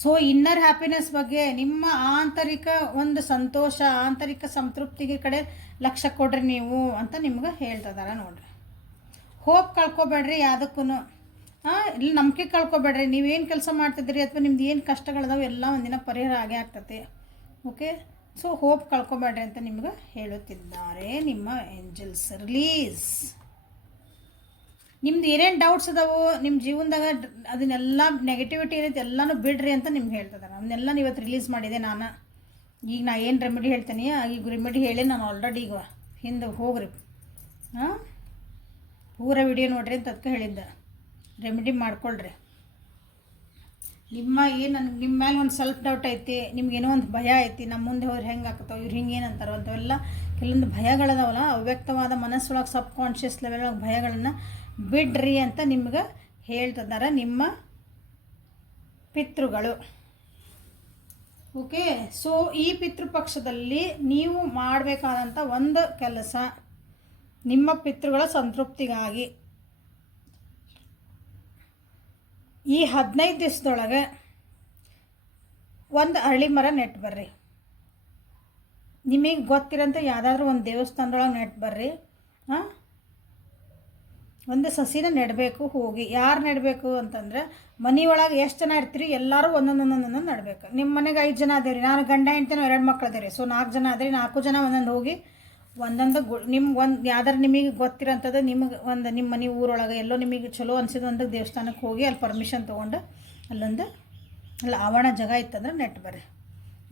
ಸೊ ಇನ್ನರ್ ಹ್ಯಾಪಿನೆಸ್ ಬಗ್ಗೆ, ನಿಮ್ಮ ಆಂತರಿಕ ಒಂದು ಸಂತೋಷ, ಆಂತರಿಕ ಸಂತೃಪ್ತಿಗೆ ಕಡೆ ಲಕ್ಷ್ಯ ಕೊಡ್ರಿ ನೀವು ಅಂತ ನಿಮ್ಗೆ ಹೇಳ್ತಿದಾರ ನೋಡ್ರಿ. ಹೋಪ್ ಕಳ್ಕೊಬೇಡ್ರಿ ಯಾವುದಕ್ಕೂ. ಇಲ್ಲಿ ನಂಬಿಕೆ ಕಳ್ಕೊಬೇಡ್ರಿ. ನೀವೇನು ಕೆಲಸ ಮಾಡ್ತಿದ್ದೀರಿ ಅಥವಾ ನಿಮ್ದು ಏನು ಕಷ್ಟಗಳದಾವೆ ಎಲ್ಲ ಒಂದಿನ ಪರಿಹಾರ ಆಗೇ ಆಗ್ತದೆ. ಓಕೆ, ಸೊ ಹೋಪ್ ಕಳ್ಕೊಬೇಡ್ರಿ ಅಂತ ನಿಮ್ಗೆ ಹೇಳುತ್ತಿದ್ದಾರೆ ನಿಮ್ಮ ಏಂಜಲ್ಸ್. ರಿಲೀಸ್. ನಿಮ್ದು ಏನೇನು ಡೌಟ್ಸ್ ಅದಾವೋ ನಿಮ್ಮ ಜೀವನದಾಗ ಅದನ್ನೆಲ್ಲ ನೆಗೆಟಿವಿಟಿ ಏನೈತೆ ಎಲ್ಲನೂ ಬಿಡ್ರಿ ಅಂತ ನಿಮ್ಗೆ ಹೇಳ್ತಿದ್ದಾರೆ. ಅವನ್ನೆಲ್ಲ ಇವತ್ತು ರಿಲೀಸ್ ಮಾಡಿದೆ ನಾನು. ಈಗ ನಾ ಏನು ರೆಮಿಡಿ ಹೇಳ್ತೀನಿ, ಈಗ ರೆಮಿಡಿ ಹೇಳಿ ನಾನು ಆಲ್ರೆಡಿ ಈಗ ಹಿಂದೆ ಹೋಗ್ರಿ. ಪೂರ ವಿಡಿಯೋ ನೋಡ್ರಿ ಅಂತ ಅದಕ್ಕೆ ಹೇಳಿದ್ದೆ. ರೆಮಿಡಿ ಮಾಡ್ಕೊಳ್ರಿ. ನಿಮ್ಮ ಮೇಲೆ ಒಂದು ಸೆಲ್ಫ್ ಡೌಟ್ ಐತಿ, ನಿಮ್ಗೇನೋ ಒಂದು ಭಯ ಐತಿ, ನಮ್ಮ ಮುಂದೆ ಹೋದ್ರೆ ಹೆಂಗೆ ಆಗ್ತಾವೆ, ಇವ್ರು ಹಿಂಗೆ ಏನಂತಾರೋ ಅಂಥವೆಲ್ಲ ಕೆಲವೊಂದು ಭಯಗಳದಾವಲ್ಲ, ಅವ್ಯಕ್ತವಾದ ಮನಸ್ಸೊಳಗೆ ಸಬ್ ಕಾನ್ಷಿಯಸ್ ಲೆವೆಲ್ ಒಳಗೆ ಭಯಗಳನ್ನು ಬಿಡ್ರಿ ಅಂತ ನಿಮ್ಗೆ ಹೇಳ್ತಿದ್ದಾರೆ ನಿಮ್ಮ ಪಿತೃಗಳು. ಓಕೆ, ಸೊ ಈ ಪಿತೃಪಕ್ಷದಲ್ಲಿ ನೀವು ಮಾಡಬೇಕಾದಂಥ ಒಂದು ಕೆಲಸ, ನಿಮ್ಮ ಪಿತೃಗಳ ಸಂತೃಪ್ತಿಗಾಗಿ ಈ 15 ದಿವಸದೊಳಗೆ ಒಂದು ಅರಳಿ ಮರ ನೆಟ್ಟು ಬರ್ರಿ. ನಿಮಗೆ ಗೊತ್ತಿರೋಂಥ ಯಾವುದಾದ್ರೂ ಒಂದು ದೇವಸ್ಥಾನದೊಳಗೆ ನೆಟ್ಟು ಬರ್ರಿ. ಒಂದು ಸಸಿನ ನೆಡಬೇಕು. ಹೋಗಿ ಯಾರು ನೆಡಬೇಕು ಅಂತಂದ್ರೆ, ಮನೆಯೊಳಗೆ ಎಷ್ಟು ಜನ ಇರ್ತೀರಿ ಎಲ್ಲರೂ ಒಂದೊಂದೊಂದೊಂದೊಂದು ನೆಡಬೇಕು. ನಿಮ್ಮ ಮನೆಗೆ 5 ಜನ ಅದೇರಿ, ನಾನು ಗಂಡ ಹೆಂಡ್ತಿನೂ 2 ಮಕ್ಳು ಅದೇರಿ, ಸೊ 4 ಜನ ಅದೇರಿ, 4 ಜನ ಒಂದೊಂದು ಹೋಗಿ ಒಂದೊಂದು ನಿಮ್ಗೆ ಒಂದು ಯಾವ್ದಾರು ನಿಮಗೆ ಗೊತ್ತಿರೋಂಥದ್ದು, ನಿಮಗೆ ಒಂದು ನಿಮ್ಮ ಮನೆ ಊರೊಳಗೆ ಎಲ್ಲೋ ನಿಮಗೆ ಚಲೋ ಅನಿಸಿದ ಒಂದು ದೇವಸ್ಥಾನಕ್ಕೆ ಹೋಗಿ ಅಲ್ಲಿ ಪರ್ಮಿಷನ್ ತೊಗೊಂಡು ಅಲ್ಲೊಂದು ಆವರಣ ಜಾಗ ಇತ್ತಂದ್ರೆ ನೆಟ್ಟು ಬರ್ರಿ.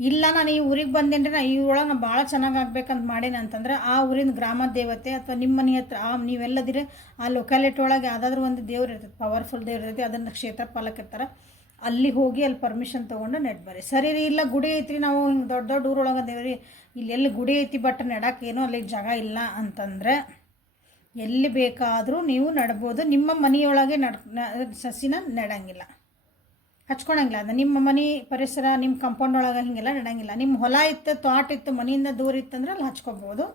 ಇಲ್ಲ ನಾನು ಈ ಊರಿಗೆ ಬಂದೇನ್ರಿ, ನಾ ಈ ಊರೊಳಗೆ ನಾನು ಭಾಳ ಚೆನ್ನಾಗಿ ಆಗ್ಬೇಕಂತ ಮಾಡೇನಿ ಅಂತಂದ್ರೆ, ಆ ಊರಿನ ಗ್ರಾಮ ದೇವತೆ ಅಥವಾ ನಿಮ್ಮ ಮನೆ ಹತ್ರ ನೀವೆಲ್ಲದಿರಿ ಆ ಲೊಕ್ಯಾಲಿಟಿ ಒಳಗೆ ಯಾವುದಾದ್ರೂ ಒಂದು ದೇವ್ರು ಇರ್ತೈತೆ, ಪವರ್ಫುಲ್ ದೇವ್ರು ಇರ್ತೈತಿ, ಅದನ್ನು ಕ್ಷೇತ್ರ ಪಾಲಕ ಇರ್ತಾರೆ, ಅಲ್ಲಿ ಹೋಗಿ ಅಲ್ಲಿ ಪರ್ಮಿಷನ್ ತೊಗೊಂಡು ನೆಟ್ಟು ಬರ್ರಿ. ಸರಿ ರೀ, ಇಲ್ಲ ಗುಡಿ ಐತ್ರಿ, ನಾವು ಹಿಂಗೆ ದೊಡ್ಡ ದೊಡ್ಡ ಊರೊಳಗೆ ದೇವ್ರಿ, ಇಲ್ಲಿ ಎಲ್ಲಿ ಗುಡಿ ಐತಿ ಬಟ್ ನೆಡಕ್ಕೆ ಏನೋ ಅಲ್ಲಿ ಜಾಗ ಇಲ್ಲ ಅಂತಂದರೆ ಎಲ್ಲಿ ಬೇಕಾದರೂ ನೀವು ನೆಡ್ಬೋದು. ನಿಮ್ಮ ಮನೆಯೊಳಗೆ ಸಸಿನ ನೆಡಂಗಿಲ್ಲ, ಹಚ್ಕೊಳಂಗಿಲ್ಲ. ಅದು ನಿಮ್ಮ ಮನೆ ಪರಿಸರ, ನಿಮ್ಮ ಕಂಪೌಂಡ್ ಒಳಗೆ ಹೀಗೆಲ್ಲ ನೆಡಂಗಿಲ್ಲ. ನಿಮ್ಮ ಹೊಲ ಇತ್ತು, ತೋಟ ಇತ್ತು, ಮನೆಯಿಂದ ದೂರ ಇತ್ತಂದ್ರೆ ಅಲ್ಲಿ ಹಚ್ಕೊಬೋದು.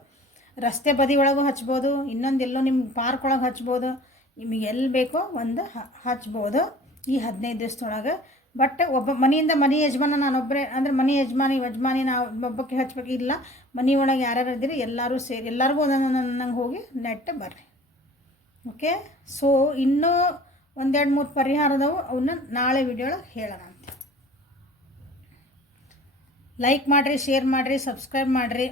ರಸ್ತೆ ಬದಿ ಒಳಗೂ ಹಚ್ಬೋದು, ಇನ್ನೊಂದು ಎಲ್ಲೋ ನಿಮ್ಮ ಪಾರ್ಕ್ ಒಳಗೆ ಹಚ್ಬೋದು, ನಿಮಗೆ ಎಲ್ಲಿ ಬೇಕೋ ಒಂದು ಹಚ್ಬೋದು ಈ 15 ದಿವಸದೊಳಗೆ. ಬಟ್ ಒಬ್ಬ ಮನೆಯಿಂದ ಮನೆ ಯಜಮಾನ ನಾನೊಬ್ಬರೇ ಅಂದರೆ ಮನೆ ಯಜಮಾನಿ ನಾವು ಒಬ್ಬಕ್ಕೆ ಹಚ್ಬೇಕು ಇಲ್ಲ, ಮನೆಯೊಳಗೆ ಯಾರ್ಯಾರು ಇದ್ದೀರಿ ಎಲ್ಲರೂ ಸೇರಿ ಎಲ್ಲರಿಗೂ ಒಂದೊಂದೊಂದಂಗೆ ಹೋಗಿ ನೆಟ್ಟು ಬರ್ರಿ. ಓಕೆ, ಸೊ ಇನ್ನೂ 1-2-3 ಪರಿಹಾರದವು, ಅವನ್ನ ನಾಳೆ ವಿಡಿಯೋಳಗೆ ಹೇಳೋಣ ಅಂತ. ಲೈಕ್ ಮಾಡಿರಿ, ಶೇರ್ ಮಾಡಿರಿ, ಸಬ್ಸ್ಕ್ರೈಬ್ ಮಾಡಿರಿ,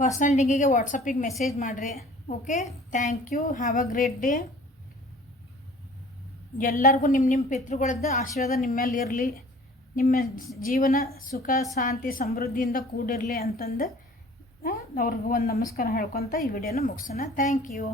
ಪರ್ಸ್ನಲ್ ಲಿಂಕಿಗೆ ವಾಟ್ಸಪ್ಪಿಗೆ ಮೆಸೇಜ್ ಮಾಡಿರಿ. Okay, thank you, have a great day. ಎಲ್ಲರಿಗೂ ನಿಮ್ಮ ಪಿತೃಗಳದ್ದು ಆಶೀರ್ವಾದ ನಿಮ್ಮ ಮೇಲೆ ಇರಲಿ, ನಿಮ್ಮ ಜೀವನ ಸುಖ ಶಾಂತಿ ಸಮೃದ್ಧಿಯಿಂದ ಕೂಡಿರಲಿ ಅಂತಂದು ಅವ್ರಿಗೂ ಒಂದು ನಮಸ್ಕಾರ ಹೇಳ್ಕೊತ ಈ ವಿಡಿಯೋನ ಮುಗಿಸೋಣ. Thank you.